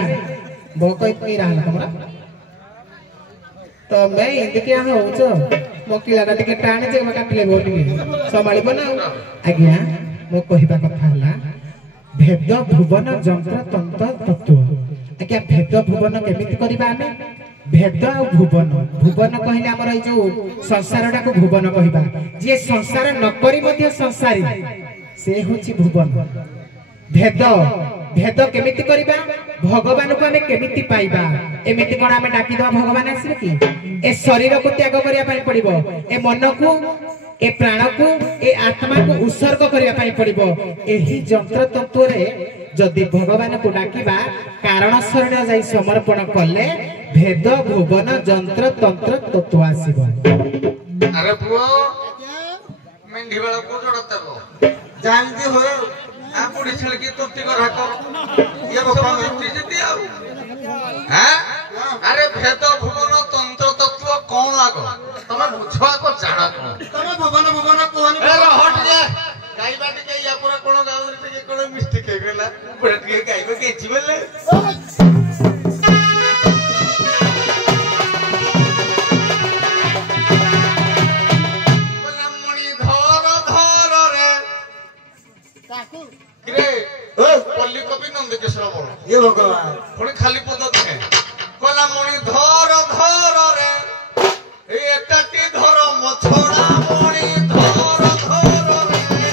तो मैं इनके क्या हो मोकिला टिके टाणे जे काटिले बोली संभाली बना आज्ञा मो कहिबा कथा हला भेद भुवन यंत्र तंत्र तत्व आज्ञा भेद भुवन केमिति करिबा आमे भेद आ भुवन भुवन कहले हमर ए जो संसारटा को भुवन कहिबा जे संसार न करी मध्ये संसारी से होची भुवन भेद भेद केमिति करिबा भगवान को हमें केमिति पाइबा एमिति कोन हमें डाकी दवा भगवान आसीबे कि ए शरीर को त्याग करिया पई पड़िबो ए मन को ए प्राण को ए आत्मा को उत्सर्ग करिया पई पड़िबो एही यंत्र तत्व रे जदि भगवान को डाकीबा कारण शरण जाई समर्पण करले भेद भुवन यंत्र तंत्र तत्व आसीबो अरे पुओ मेंढी वाला को जोड़ता को जानती हो आ बुढ़ी छलकी तुर्ती को रखो ये बाबा मिट्टी जति आउ हैं अरे भेद भुवन तंत्र तत्व कौन आगो तमे बुझवा को जाना को तमे भुवन भुवन कोहनी अरे हट जा गाइबा के या पूरा कोन गाउँ रे के कोन मिस्टेक हे गेला बुढ़ा के गाइबा के जीवले ये भगवान पुणी खाली पद थे कहला मणि धर धर रे एटाटी धर मछड़ा मणि धर धर रे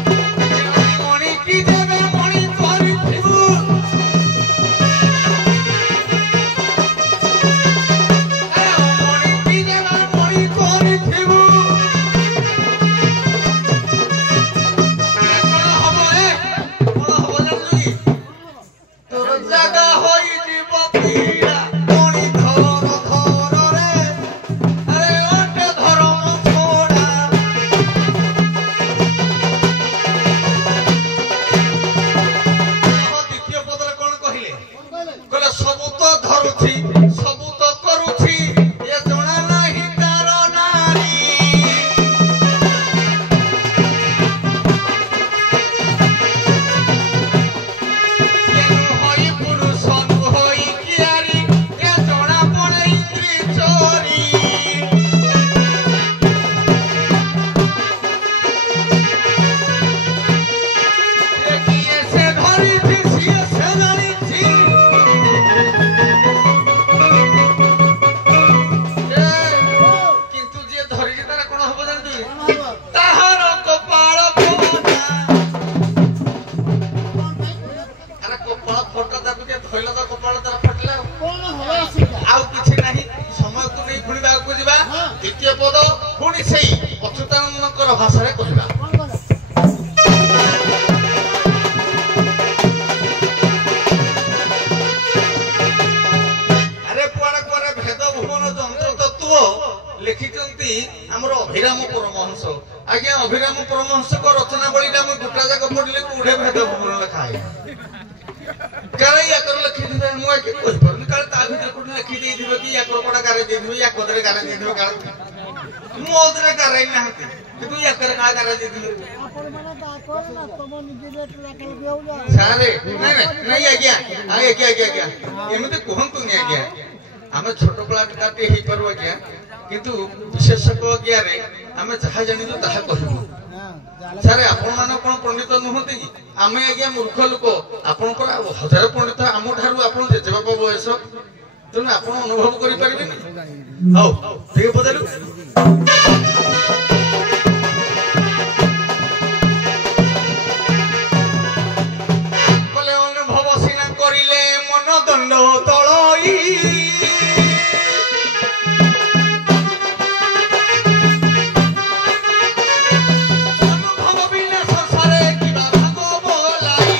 मणि की देवे मणि करिथिबु मणि की देवे मणि करिथिबु द्वितीय पद पुणी से अच्युतानंद भाषा कहवा अरे कुआड़े कुआड़े भेद भुवन यंत्र तत्व लिखिंट आमर अभिराम परमहंस आज्ञा अभिराम परमहंस को रचनावली गोटा जाक पढ़ले कोड़े भेद भुवन लिखा है काले याकर लिखि दिबे मु के कहि परन काले ता भीतर कोन लिखि दे दिबे कि याकर कोडा गारे दे दिबे या कोदरे गारे दे दिबे काले मु ओदरे गारे नहते तू याकर का गारे दे दिबे आपण माने ता कर ना तुम निजे रेट लाके बेउला सारे नहीं आज्ञा आज्ञा एमते कहंतु नि आज्ञा आमे छोट कला काटे हे परवा आज्ञा किंतु विशेषज्ञ आज्ञा रे आमे जहा जानिलु ताहा कहबो सारे आपण मान कोन पंडित नहते कि आमे आज्ञा मूर्ख लोक आपण पर हजार पंडित आम ठारू आपण जेजे बाबा बयस तेणु आपण अनुभव करि परिबे नि हौ ठीक बदलु বলে অনুভব সিনা করিলে মন দণ্ড তলই অনুভব বিনা সংসারে কিবা ভাগ বলাই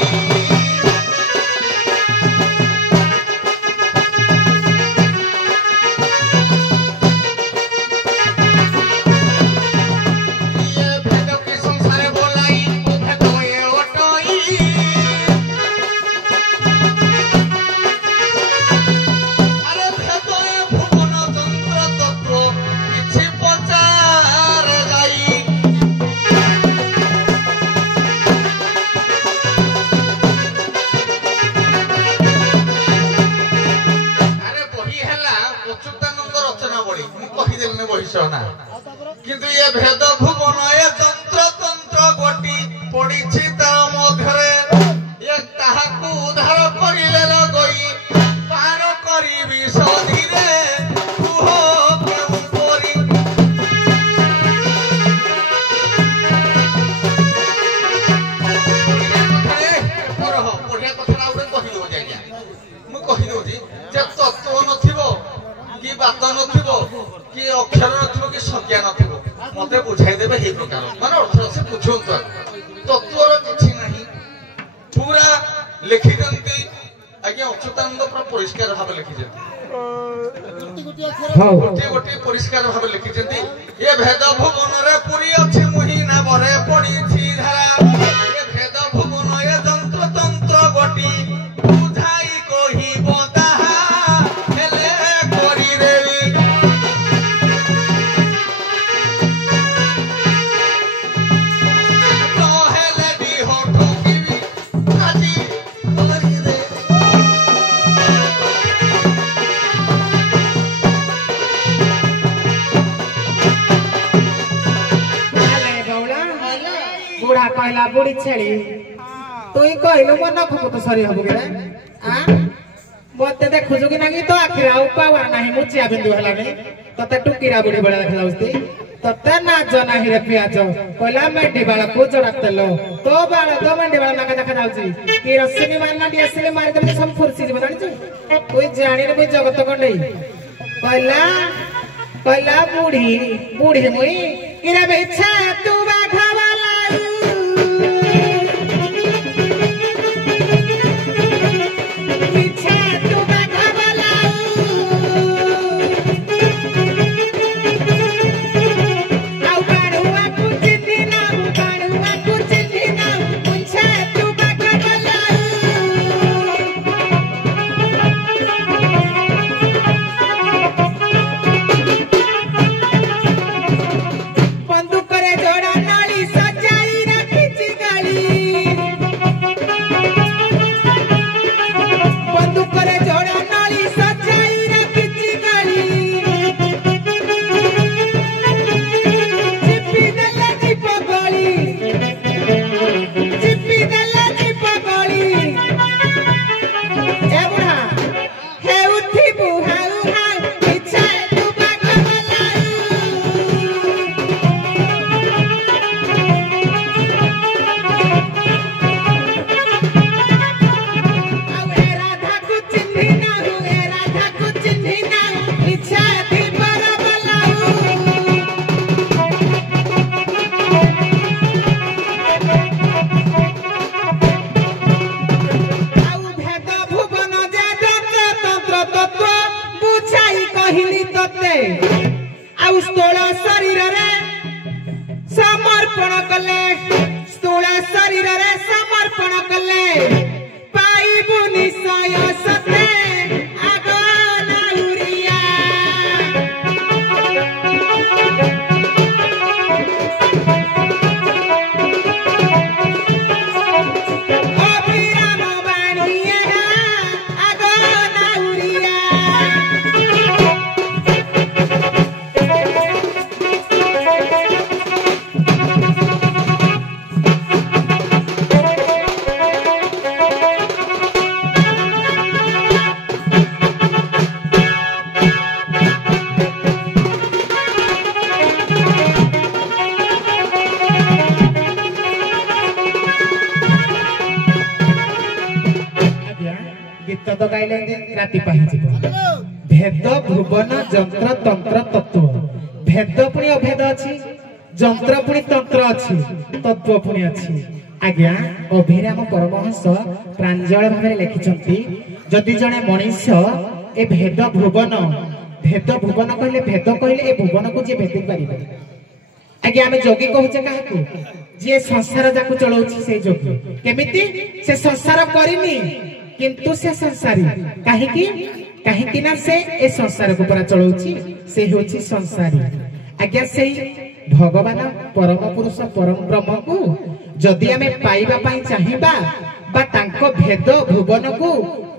ইয়ে ভেদ কি সংসারে বলাই ও ভেদ এ অটই আরে ভেতরে ভুবন যন্ত্র তত্ত্ব কিছু পচার যাই আরে বহি হেলা অচ্যুতানন্দ রচনা বড়ি মু কহিদেলি বহিষ না কিন্তু এ ভেদ ভুবন এ যন্ত্র তন্ত্র গটি পড়িছি তা মধ্যে এ তাহাকু উদ্ধার করিলে লগই পার করিবি সধীরে কুহ কেউ পরি বঢ়িয়া কথাটা ଆଉ ଗୋଟେ କହିଦେଉଛି ଆଜ୍ଞା ମୁଁ କହିଦେଉଛି ଯେ ତତ୍ତ୍ୱ ନଥିବ କି ବାତ ନଥିବ କି ଅକ୍ଷର ନଥିବ କି ସଂଜ୍ଞା ନଥିବ ମତେ ବୁଝାଇଦେବେ ଏହି ପ୍ରକାର ମାନେ ଅର୍ଥ ଅଛି ବୁଝନ୍ତୁ ତତ୍ତ୍ୱର କିଛି ନାହିଁ ପୁରା ଲେଖିଛନ୍ତି ଆଜ୍ଞା ଅଚ୍ୟୁତାନନ୍ଦ ପୁରା ପରିଷ୍କାର ଭାବେ ଲେଖିଛନ୍ତି ହଉ ଗୋଟିଏ ଗୋଟିଏ ପରିଷ୍କାର ଭାବେ ଲେଖିଛନ୍ତି ଏ ଭେଦ ଭୁବନରେ ପୁରୀ ଅଛି ମୁହିଁ ନାବରେ ପଡିଛି ଧାରା ଏ ଭେଦ ଭୁବନ ଏ ଯନ୍ତ୍ର ତନ୍ତ୍ର ଗଟି ବୁଝାଇ କହିବ ତାହା ହେଲେ କରିଦେବି ନହେଲେ ଦିହ ଠକିବି ଆଜି କରିଦେବି ଆଲେ ବଉଳା ବୁଢା କହିଲା ବୁଢୀ ଛେଳି ତୁଇ କହିଲୁ ମୋ ନଖକୁ ତ ସରି ହବୁ କି ରେ ମତେ ଦେଖୁଛୁ କି ନାଇଁ ତୋ ଆଖିରେ ଆଉ ପାୱାର ନାହିଁ ମୁଚିଆ ବିନ୍ଦୁ ହେଲାନି ତତେ ଟୁକିରା ବୁଢୀ ଭଳିଆ ଦେଖାଯାଉଛି ତତେ ନାଜ ନାହିଁ ରେ ପିଆଜ କହିଲା ମେଣ୍ଡି ବାଳକୁ ଜଡା ତେଲ ତୋ ବାଳ ତୋ ମେଣ୍ଡି ବାଳ ନାକା ଦେଖାଯାଉଛି କିରୋସିନି ମାରିନା ଡିଏସିଲି ମାରିଦେଲେ ସବୁ ଫୁର୍ସି ଯିବ ଜାଣିଛୁ ତୁଇ ଜାଣିନି ମୁଇଁ ଜଗତ କଣ୍ଡେଇ କହିଲା ବୁଢୀ ବୁଢୀ ମୁଇଁ କିରେ ବିଛା ତୁ ବାଘ ବାଲା ବିଛା ତୁ ବାଘ ବାଲା ଆଉ ବାଣୁଆକୁ ଚିହ୍ନି ନାଉ ବାଣୁଆକୁ ଚିହ୍ନି ନାଉ ବିଛା ତୁ ବାଘ ବାଲା ବନ୍ଧୁକରେ ଜୋଡା ନଳି ସଜାଇ ରଖିଛି ଗାଳି ବନ୍ଧୁକରେ ଜୋଡା ନଳି ସଜାଇ ରଖିଛି ଗାଳି ଚିପି ଦେଲେ ଯିବ ଗଳି ଚିପି ଦେଲେ ଯିବ ଗଳି ଏ ବୁଢା ହେଉଥିବୁ ହାଉ ହାଉ ଇଚ୍ଛା ତୁ ବାଘ ବାଲା ଆଉ ଏ ରାଧାକୁ ଚିହ୍ନି ନାହୁଁ ଏ ରାଧାକୁ ଚିହ୍ନି ନାହୁଁ ଇଚ୍ଛା ଥିବର ବଲାଉ ଆଉ ଭେଦ ଭୁବନ ଯେ ଯନ୍ତ୍ର ତନ୍ତ୍ର ତତ୍ତ୍ୱ ବୁଝାଇ କହିଲି ତତେ ଆଉ ସ୍ଥୂଳ ଶରୀରରେ ସମର୍ପଣ କଲେ ସ୍ଥୂଳ ଶରୀରରେ ସମର୍ପଣ କଲେ ପାଇବୁ ନିଶ୍ଚୟ ସତେ ଆଗ ନାଉରିଆ ଅଭିରାମ ବାଣୀ ଏହା ଆଗ ନାଉରିଆ पद गाइले राति पाहि जीव भेद भुवन जंत्र तंत्र तत्व भेद पुणी अभेद अछि जंत्र पुणी तंत्र अछि तत्व पुणी अछि आज्ञा अभिराम परमहंस प्रांजल भाव लिखिछंती जदि जणे मनुष्य ए भेद भुवन कहले ए भुवन को जे भेदी पारिबे आज्ञा आमे जोगी कहूचे काहाकू जे संसार जाकू चलाउछि से जोगी केमिति से संसार करिनी किंतु से संसारी काहेकि ना से ए संसार को पूरा चलाउछि से होछि संसारी आज्ञा से भगवान परम पुरुष परम ब्रह्म को जदि आमे पाइबा पई चाहिबा बा तांको भेद भुवन को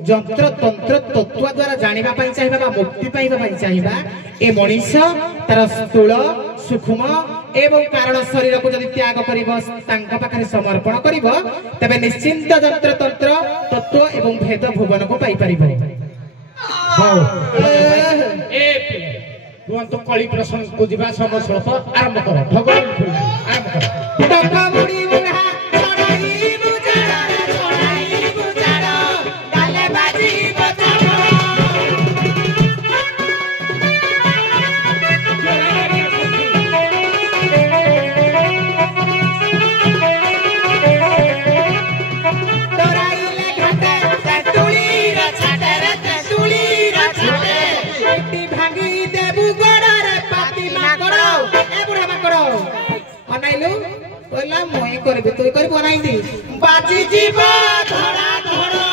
जंत्र तंत्र तत्व द्वारा जानिबा पई चाहिबा बा मुक्ति पाइबा पई चाहिबा ए मनुष्य तार स्थूल सूक्ष्म एवं कारण शरीर को जदि त्याग करिबो तांका पाखरे समर्पण करिबो तबे निश्चिंत जंत्र तंत्र तत्व एवं भेद भुवन को पाई परिबो हां ए तुम तो कली प्रसंग को जीवा समश्लोक आरंभ करो भगवान फूल आरंभ करो टका मुड़ी बुढ़ा छोड़ाई बुझाड़ा गाले बाजी बजाड़ो तोराइले घाटे ततुली रा छाटे रे ततुली रा छाटे पेटी भांगी देबु गड़रे पाती माकड़ो ए बुढ़ा माकड़ो अनाइलु कहला मोई करबे तोय करबो अनाइ दी बाजी जीव धड़ा धड़ो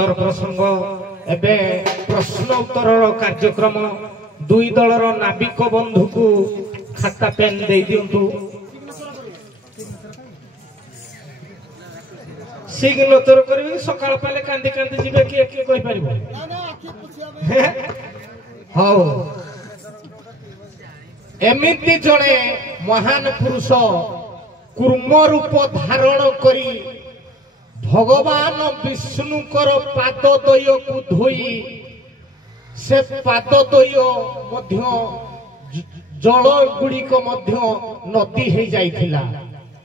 सुंदर प्रसंग एबे प्रश्न उत्तर कार्यक्रम दुई दलर नाविक बंधु को खाता पेन दे दिंतु सिग्नेचर करी सकाळ पाले कांदी कांदी जिबे कि एक कहि परिबो हाउ एमिति जणे महान पुरुष कूर्म रूप धारण करी भगवान विष्णुकर पादद्वय को धोई से पादद्वय मध्य जल गुड़िक मध्य नदी हो जाइथिला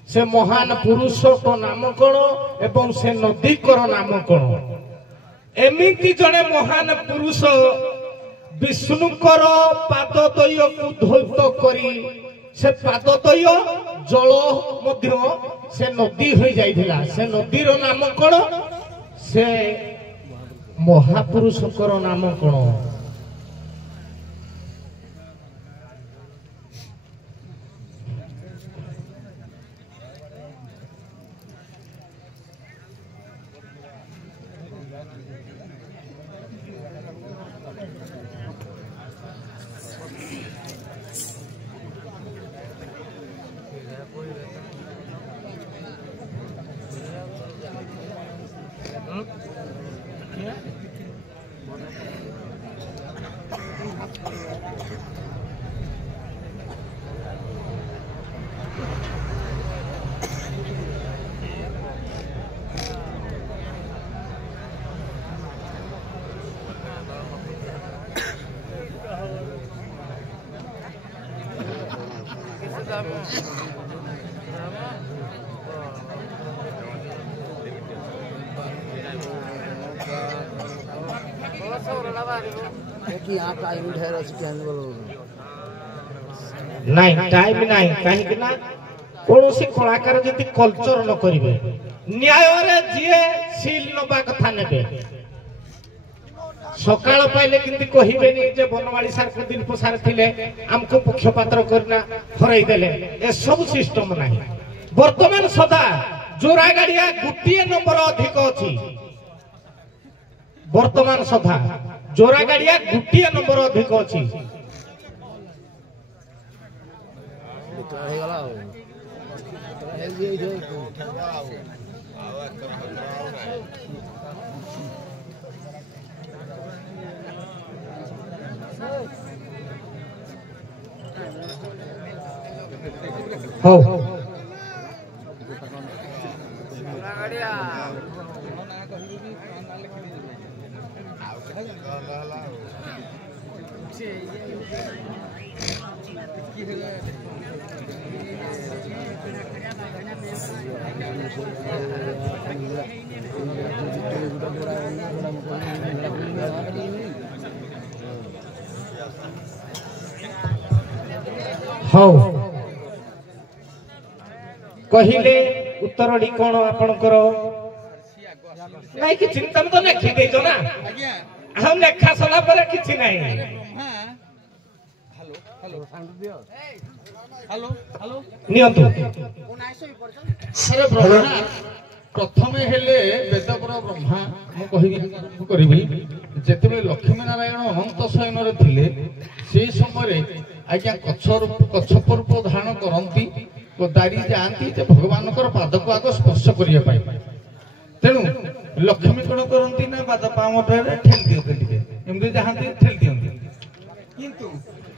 से महान पुरुष को नाम कौन एवं से नदी कर नाम कौन एमिति जड़े महान पुरुष विष्णुकर पादद्वय को धौत करी से पादद्वय जल मध्य से नदी हो जाइथिला से नदीर नाम कौन से महापुरुषकर नाम कौन नहीं टाइम नहीं कहीं ना कौन सी कलाकार जदि कल्चर न करिवे न्याय रे जिए सील नबा कथा नेबे सकाळ पाइले किंती कहिबेनी जे बनवाड़ी सार को दिन पसार थिले हमको पक्षपात्र करना हराई देले ए सब सिस्टम नाही वर्तमान सदा जोरा गाड़िया गुटिए नंबर अधिक अछि वर्तमान सदा जोरा गाड़िया गुटिए नंबर अधिक अछि हो कहिले उत्तरडी कोन आपनकर नहीं कि चिंता तो लिखि देजो ना हम लेखा सला पर किछि नहीं हेलो हेलो नियंतु सर ब्रह्मा प्रथमे हेले वेदपर ब्रह्मा मु कहिबी करिबी जेतेबे लक्ष्मी नारायण अनंत शयन रे थिले से समय रे आज्ञा कच्छप रूप धारण करंती तो दारी जाती जे भगवान पाद को आग स्पर्श करिया पाई तेणु लक्ष्मी कौन करती ना पाद पामटे ठेल दियते एमती जहांती ठेल दियते किंतु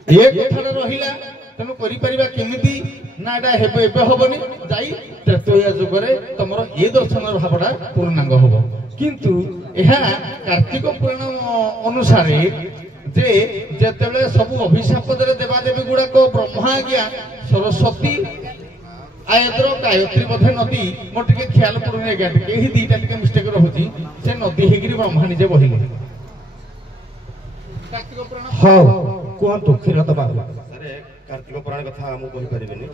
ए कथार रहिला तेणु करि परिबा केमिति ना एटा हेबे एबे होबनी जाई त्रेतया जुगरे तमरो ए दर्शन भावटा पूर्णांग होबो किंतु एहा कार्तिक पुराण अनुसार जे जेतेबे सब अभिशाप दरे देवा देवी गुडा को ब्रह्मा आज्ञा सरस्वती आयद्र गायत्री मध्य नदी मोर टिके ख्याल पड़ुने आज्ञा टिके ही दीटा टिके मिस्टेक रहउची से नदी हेगिरी ब्रह्मा निजे बहिले कार्तिक पुराण हो कोन तो खिरत बाबू अरे कार्तिक पुराण कथा हम कहि परिबेनी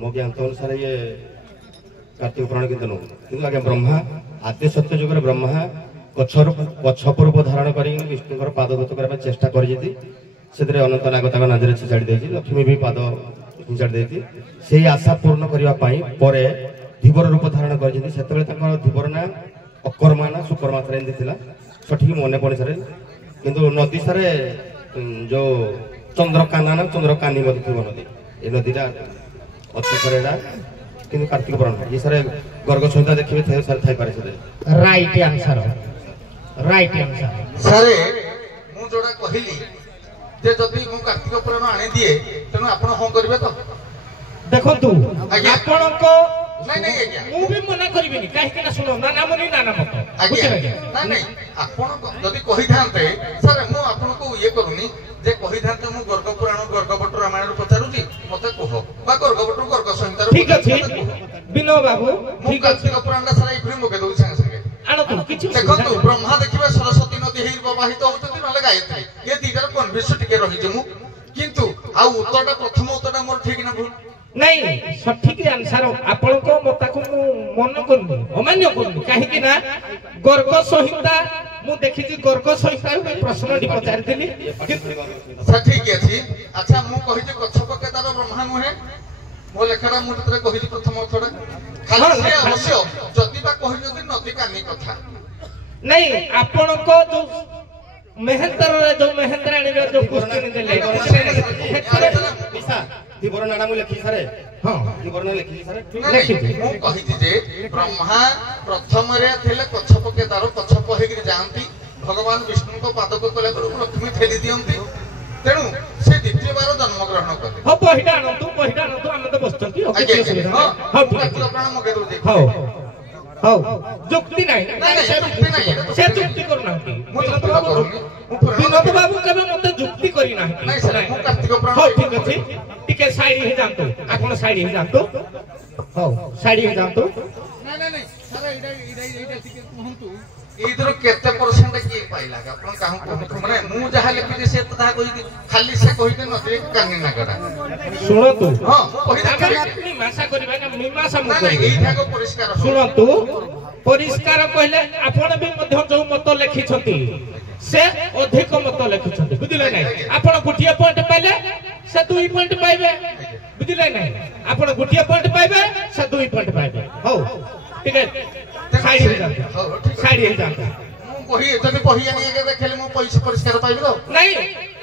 मो ज्ञान अनुसार ये कार्तिक पुराण किंतु आज्ञा ब्रह्मा आद्य सत्य जुग रे ब्रह्मा कच्छप रूप धारण करी विष्णुकर पाद धौत करबा चेष्टा करि जेती सेतरे अनंत नाग ताक नाजरे छिचाड़ी देछि लक्ष्मी भी पाद छिचाड़ी देछि सेही आशा पूर्ण करिवा पई परे धीवर रूप धारण करि जेती सेतबेले ताकर धीवर ना ଅକର୍ମା ନା ସୁକର୍ମା ଥରେ ଏମିତି ଥିଲା ସଠିକ ମନେ ପଡେ ସାରେ କିନ୍ତୁ ନଦୀ ସାରେ ଯୋଉ ଚନ୍ଦ୍ରକାନା ନା ଚନ୍ଦ୍ରକାନି ମଧ୍ୟ ଥିବ ନଦୀ ଏ ନଦୀଟା ଅତି ସାରେ ଏଇଟା କିନ୍ତୁ କାର୍ତ୍ତିକ ପୁରାଣ ଏ ସାରେ ଗର୍ଗ ସଂହିତା ଦେଖିବେ ସାରେ ଥାଇପାରେ ସାରେ ରାଇଟ ଆନ୍ସର ସାରେ ମୁଁ ଯୋଉଟା କହିଲି ଯେ ଯଦି ମୁଁ କାର୍ତ୍ତିକ ପୁରାଣ ଆଣିଦିଏ ତେଣୁ ଆପଣ ହଁ କରିବେ ତ? ଦେଖନ୍ତୁ ଆଜ୍ଞା। ଆପଣଙ୍କ ନାଇଁ ନାଇଁ ଆଜ୍ଞା ମୁଁ ବି ମନା କରିବିନି କାହିଁକି ନା ଶୁଣ ନାନାମନି ନାନା ମତ ଆଜ୍ଞା ନାଇଁ ନାଇଁ ଆପଣ ଯଦି କହିଥାନ୍ତେ ସାର୍ ମୁଁ ଆପଣଙ୍କୁ ଇଏ କରୁନି ଯେ କହିଥାନ୍ତେ ମୁଁ ଗର୍ଗ ପୁରାଣ ଗର୍ଗଭଟ୍ଟ ରାମାୟଣରୁ ପଚାରୁଛି ମତେ କୁହ ବା ଗର୍ଗଭଟ୍ଟ ଗର୍ଗ ସଂହିତାରୁ ଠିକ ଅଛି ବିନୋଦ ବାବୁ ମୁଁ ଠିକ ଅଛି କାର୍ତ୍ତିକ ପୁରାଣଟା ସାରା ଏଇଠି ମଗେଇ ଦଉଛି ସାଙ୍ଗେ ସାଙ୍ଗେ ଆଣନ୍ତୁ କିଛି ଦେଖନ୍ତୁ ବ୍ରହ୍ମା ଦେଖିବେ ସରସ୍ୱତୀ ନଦୀ ହେଇ ପ୍ରବାହିତ ହଉଛନ୍ତି ନହେଲେ ଗାୟତ୍ରୀ ଏ ଦିଟାର କନଫ୍ୟୁଜନ ଟିକେ ରହିଛି ମୁଁ କିନ୍ତୁ ଆଉ ଉତ୍ତରଟା ପ୍ରଥମ ଉତ୍ତରଟା ମୋର ଠିକ ନା ଭୁଲ? ନାଇଁ ସଠିକ ଆନ୍ସର ଆପଣଙ୍କ ମତାକୁ ମୁଁ ମନ କରୁନି ଅମାନ୍ୟ କରୁନି କାହିଁକି ନା ଗର୍ଗ ସଂହିତା ମୁଁ ଦେଖିଛି ଗର୍ଗ ସଂହିତାରୁ ପ୍ରଶ୍ନଟି ପଚାରିଥିଲି ସାର୍ ଠିକ ଅଛି ଆଚ୍ଛା ମୁଁ କହିଛି ଗଛ ପକେଦାର ବ୍ରହ୍ମା ନୁହେଁ ମୋ ଲେଖାଟା ମୁଁ ଯେତେବେଳେ କହିଛି ପ୍ରଥମ ଅର୍ଥଟା ଖାଲି ସେ ଅବଶ୍ୟ ଯଦି ବା କହିଛନ୍ତି ନଦୀ କାନି କଥା ନାଇଁ ଆପଣଙ୍କ ଯୋଉ ମେହେନ୍ଦରରେ ଯୋଉ ମେହେନ୍ଦ୍ରାଣୀର ଯୋଉ କୁସ୍ତିନି ଦେଲେ ଥିବର ନାନା ମୁଁ ଲେଖିଛି ସାରେ ହଁ ଥିବର ନା ଲେଖିଛି ସାରେ ମୁଁ କହିଛି ଯେ ବ୍ରହ୍ମା ପ୍ରଥମରେ ଥିଲେ କଚ୍ଛପ କେଦାର କଚ୍ଛପ ହେଇକିରି ଯାଆନ୍ତି ଭଗବାନ ବିଷ୍ଣୁଙ୍କ ପାଦକୁ କଲେ ଲକ୍ଷ୍ମୀ ଠେଲି ଦିଅନ୍ତି ତେଣୁ ସେ ଦ୍ୱିତୀୟବାର ଜନ୍ମଗ୍ରହଣ କଲେ ହଉ ବହିଟା ଆଣନ୍ତୁ ଆମେ ତ ବସିଛନ୍ତି ହଉ କିଛି ଅସୁବିଧା ନାହିଁ ହଉ ଠିକ ଅଛି ପ୍ରାଣ ମଗେଇ ଦଉଛି ହଉ ହଉ ଯୁକ୍ତି ନାହିଁ ସେ ଯୁକ୍ତି କରୁନାହାନ୍ତି ବିନୋଦ ବାବୁ କେବେ ମତେ ଯୁକ୍ତି କରିନାହାନ୍ତି ହଉ ଠିକ ଅଛି ଟିକେ ସାଇଡ ହେଇଯାଆନ୍ତୁ ଆପଣ ସାଇଡ ହେଇଯାଆନ୍ତୁ ହଉ ସାଇଡ ହେଇଯାଆନ୍ତୁ ଏଇଥିରୁ କେତେ ପରସେଣ୍ଟ କିଏ ପାଇଲା ଆପଣ କାହାକୁ କୁହନ୍ତୁ ମାନେ ମୁଁ ଯାହା ଲେଖିଛି ସେ ତ ତାହା କହିକି ଖାଲି ସେ କହିକି ନଦୀ କାନି ନାଗଟା ଶୁଣନ୍ତୁ ହଁ କହିଦେବେ ମୀମାଂସା କରିବା ନା ମୀମାଂସା ମୁଁ ନାଇଁ କରିବି ଏଇଟାକୁ ପରିଷ୍କାର ଶୁଣନ୍ତୁ ପରିଷ୍କାର କହିଲେ ଆପଣ ବି ମଧ୍ୟ ଯୋଉ ମତ ଲେଖିଛନ୍ତି ସେ ଅଧିକ ମତ ଲେଖିଛନ୍ତି ବୁଝିଲେ ନାହିଁ ଆପଣ ଗୋଟିଏ ପଏଣ୍ଟ ପାଇଲେ ସେ 2 ପଏଣ୍ଟ ପାଇବେ ବୁଝିଲେ ନାହିଁ ଆପଣ ଗୋଟିଏ ପଏଣ୍ଟ ପାଇବେ ସେ 2 ପଏଣ୍ଟ ପାଇବେ ହଉ ଠିକ ଅଛି ସାଇଡ ହେଇଯାଆନ୍ତୁ ମୁଁ ବହି ଯଦି ବହି ଆଣି ଆଗେ ଦେଖିଲେ ମୁଁ ପଇସା ପରିଷ୍କାର ପାଇବି ତ ନାଇଁ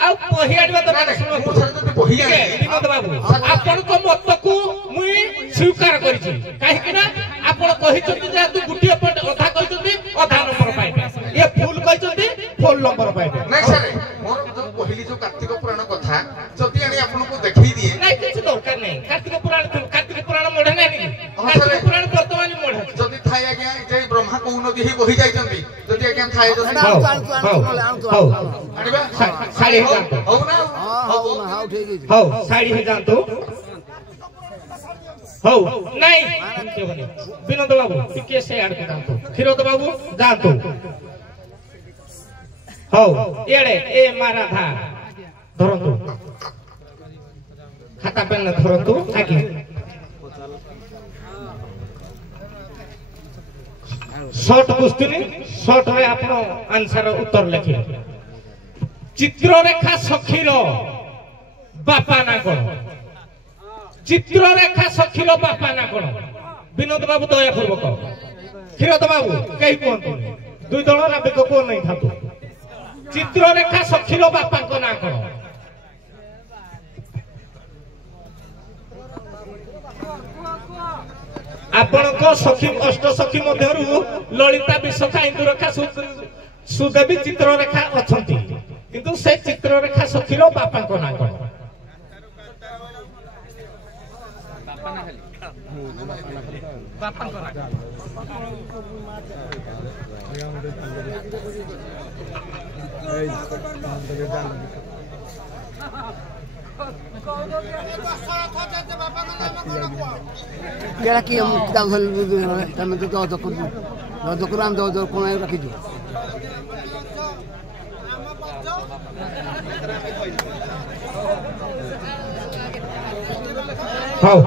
ଆଉ ବହି ଆଣିବା ଦରକାର ମୁଁ ସାର୍ ଯଦି ବହି ଆଣି ବିନୋଦ ବାବୁ ଆପଣଙ୍କ ମତକୁ ମୁଁ ସ୍ୱୀକାର କରିଛି କାହିଁକି ନା ଆପଣ କହିଛନ୍ତି ଯେ ତୁ ଗୋଟିଏ ପଏଣ୍ଟ ଅଧା କହିଛନ୍ତି ଅଧା ନମ୍ବର ପାଇବେ ଇଏ ଫୁଲ କହିଛନ୍ତି ଫୁଲ ନମ୍ବର ପାଇବେ ନାଇଁ ସାର୍ ମୋର ଯୋଉ କହିଲି ଯୋଉ କାର୍ତ୍ତିକ ପୁରାଣ କଥା ଯଦି ଆଣି ଆପଣଙ୍କୁ ଦେଖେଇ ଦିଏ ନାଇଁ କିଛି ଦରକାର ନାହିଁ କାର୍ତ୍ତିକ ପୁରାଣ ମୋଢେ ନାହିଁ କାର୍ତ୍ତିକ ପୁରାଣ ବର୍ତ୍ତମାନ ମୋଢେ ଯଦି ଥାଏ ଆଜ୍ଞା ଯେ ବ୍ରହ୍ମା କୋଉ ନଦୀ ହେଇ ବହି ଯାଇଛନ୍ତି ଯଦି ଆଜ୍ଞା ଥାଏ ଯଦି ଆଣିବା ଶାଢୀ ହେଇଯାଆନ୍ତୁ ହଉ ନା ହଉ ଶାଢୀ ହେଇଯାଆନ୍ତୁ ହଉ ନାଇଁ ବିନୋଦ ବାବୁ ଟିକେ ସେ ଆଡକୁ ଯାଆନ୍ତୁ କ୍ଷୀରୋଦ ବାବୁ ଯାଆନ୍ତୁ ହଉ ଇଆଡେ ଏ ମା ରାଧା ଧରନ୍ତୁ ଖାତା ପେନ୍ ଧରନ୍ତୁ ଆଜ୍ଞା শর্ট কোশ্চেন শর্ট রে আপন আনসার উত্তর লেখিলে চিত্ররেখা সখীর বাপা না কোন চিত্ররেখা সখীর বাপা না কোন বিনোদ বাবু দয়াপূর্বক ক্ষীরদ বাবু কেই কুহতু দুই দল না বেক কোন নাই থাকু চিত্ররেখা সখীর বাপাঙ্ক না কোন ଆପଣଙ୍କ ସଖୀ ଅଷ୍ଟ ସଖୀ ମଧ୍ୟରୁ ଲଳିତା ବିଶାଖା ଇନ୍ଦୁରେଖା ସୁଦେବୀ ଚିତ୍ରରେଖା ଅଛନ୍ତି କିନ୍ତୁ ସେ ଚିତ୍ରରେଖା ସଖୀର ବାପାଙ୍କ ନାଁ କଣ Kira kia kita hal kami tu dokuran do kona rakhi ju. Hau.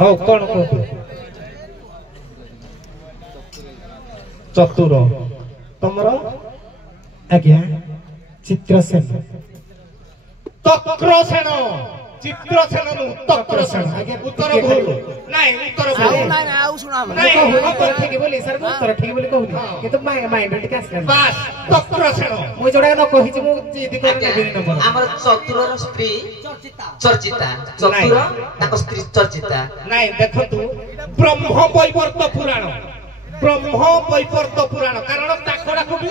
ହଉ କଣ କହୁଛୁ ଚତୁର ତମର ଆଜ୍ଞା ଚିତ୍ରସେନ ତକ୍ରସେନ ଚିତ୍ରସେନ ନୁହଁ ତକ୍ରସେନ ଆଜ୍ଞା, ଉତ୍ତର ଟିକେ ଭୁଲ ନାଇଁ ଉତ୍ତର ଭୁଲ ନାଇଁ ନାଇଁ ଆଉ ଶୁଣ ଆମେ ନାଇଁ, ଉତ୍ତର ଠିକ ବୋଲି ସାର୍ ମୁଁ ଉତ୍ତର ଠିକ ବୋଲି କହୁନି କିନ୍ତୁ ମାଇଣ୍ଡ ଟିକେ ଆସିଲାନି ବାସ୍ ତକ୍ରସେନ ମୁଁ ଯୋଉଟା ନ କହିଛି ମୁଁ ଜିଦି କରି ନେବିନି ନମ୍ବର ଆମର ଚତୁରର ସ୍ତ୍ରୀ ଚର୍ଚିତା ଚତୁର ତାଙ୍କ ସ୍ତ୍ରୀ ଚର୍ଚିତା ନାଇଁ ଦେଖନ୍ତୁ ବ୍ରହ୍ମ ବୈବର୍ତ ପୁରାଣ କାରଣ ତାଙ୍କଡ଼ାକୁ ବି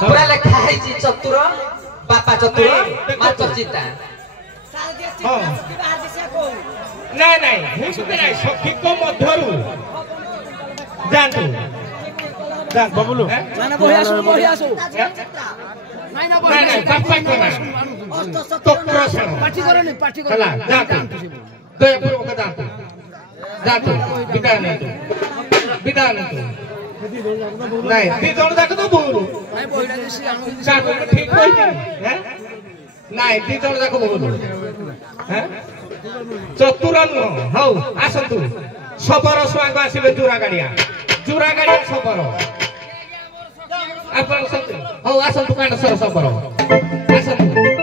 ପୁରା ଲେଖା ହେଇଛି ଚତୁର ବାପା ଚତୁର ମା ଚର୍ଚିତା ହଁ ନାଇଁ ନାଇଁ ବୁଝିବେ ନାଇଁ ସଖୀଙ୍କ ମଧ୍ୟରୁ ଯାଆନ୍ତୁ ବବୁଲୁ ନାଇଁ ବାପାଙ୍କ ନାଁ ତକ୍ରସେନ ହେଲା ଯାଆନ୍ତୁ ଦୟାପୂର୍ବକ ଯାଆନ୍ତୁ ବିଦାୟ ନିଅନ୍ତୁ ନାଇଁ ଦି ଜଣ ଯାକ ତ ଭୁଲ ଠିକ କହିଛି ନାଇଁ ଦି ଜଣ ଯାକ ଭୁଲ ଚତୁର ନୁହଁ ହଉ ଆସନ୍ତୁ ଶବର ସ୍ୱାଙ୍ଗ ଆସିବେ ଜୁରା ଗାଡିଆ ଶବର ଆପଣ ହଉ ଆସନ୍ତୁ କାଣ୍ଡସର ଶବର ଆସନ୍ତୁ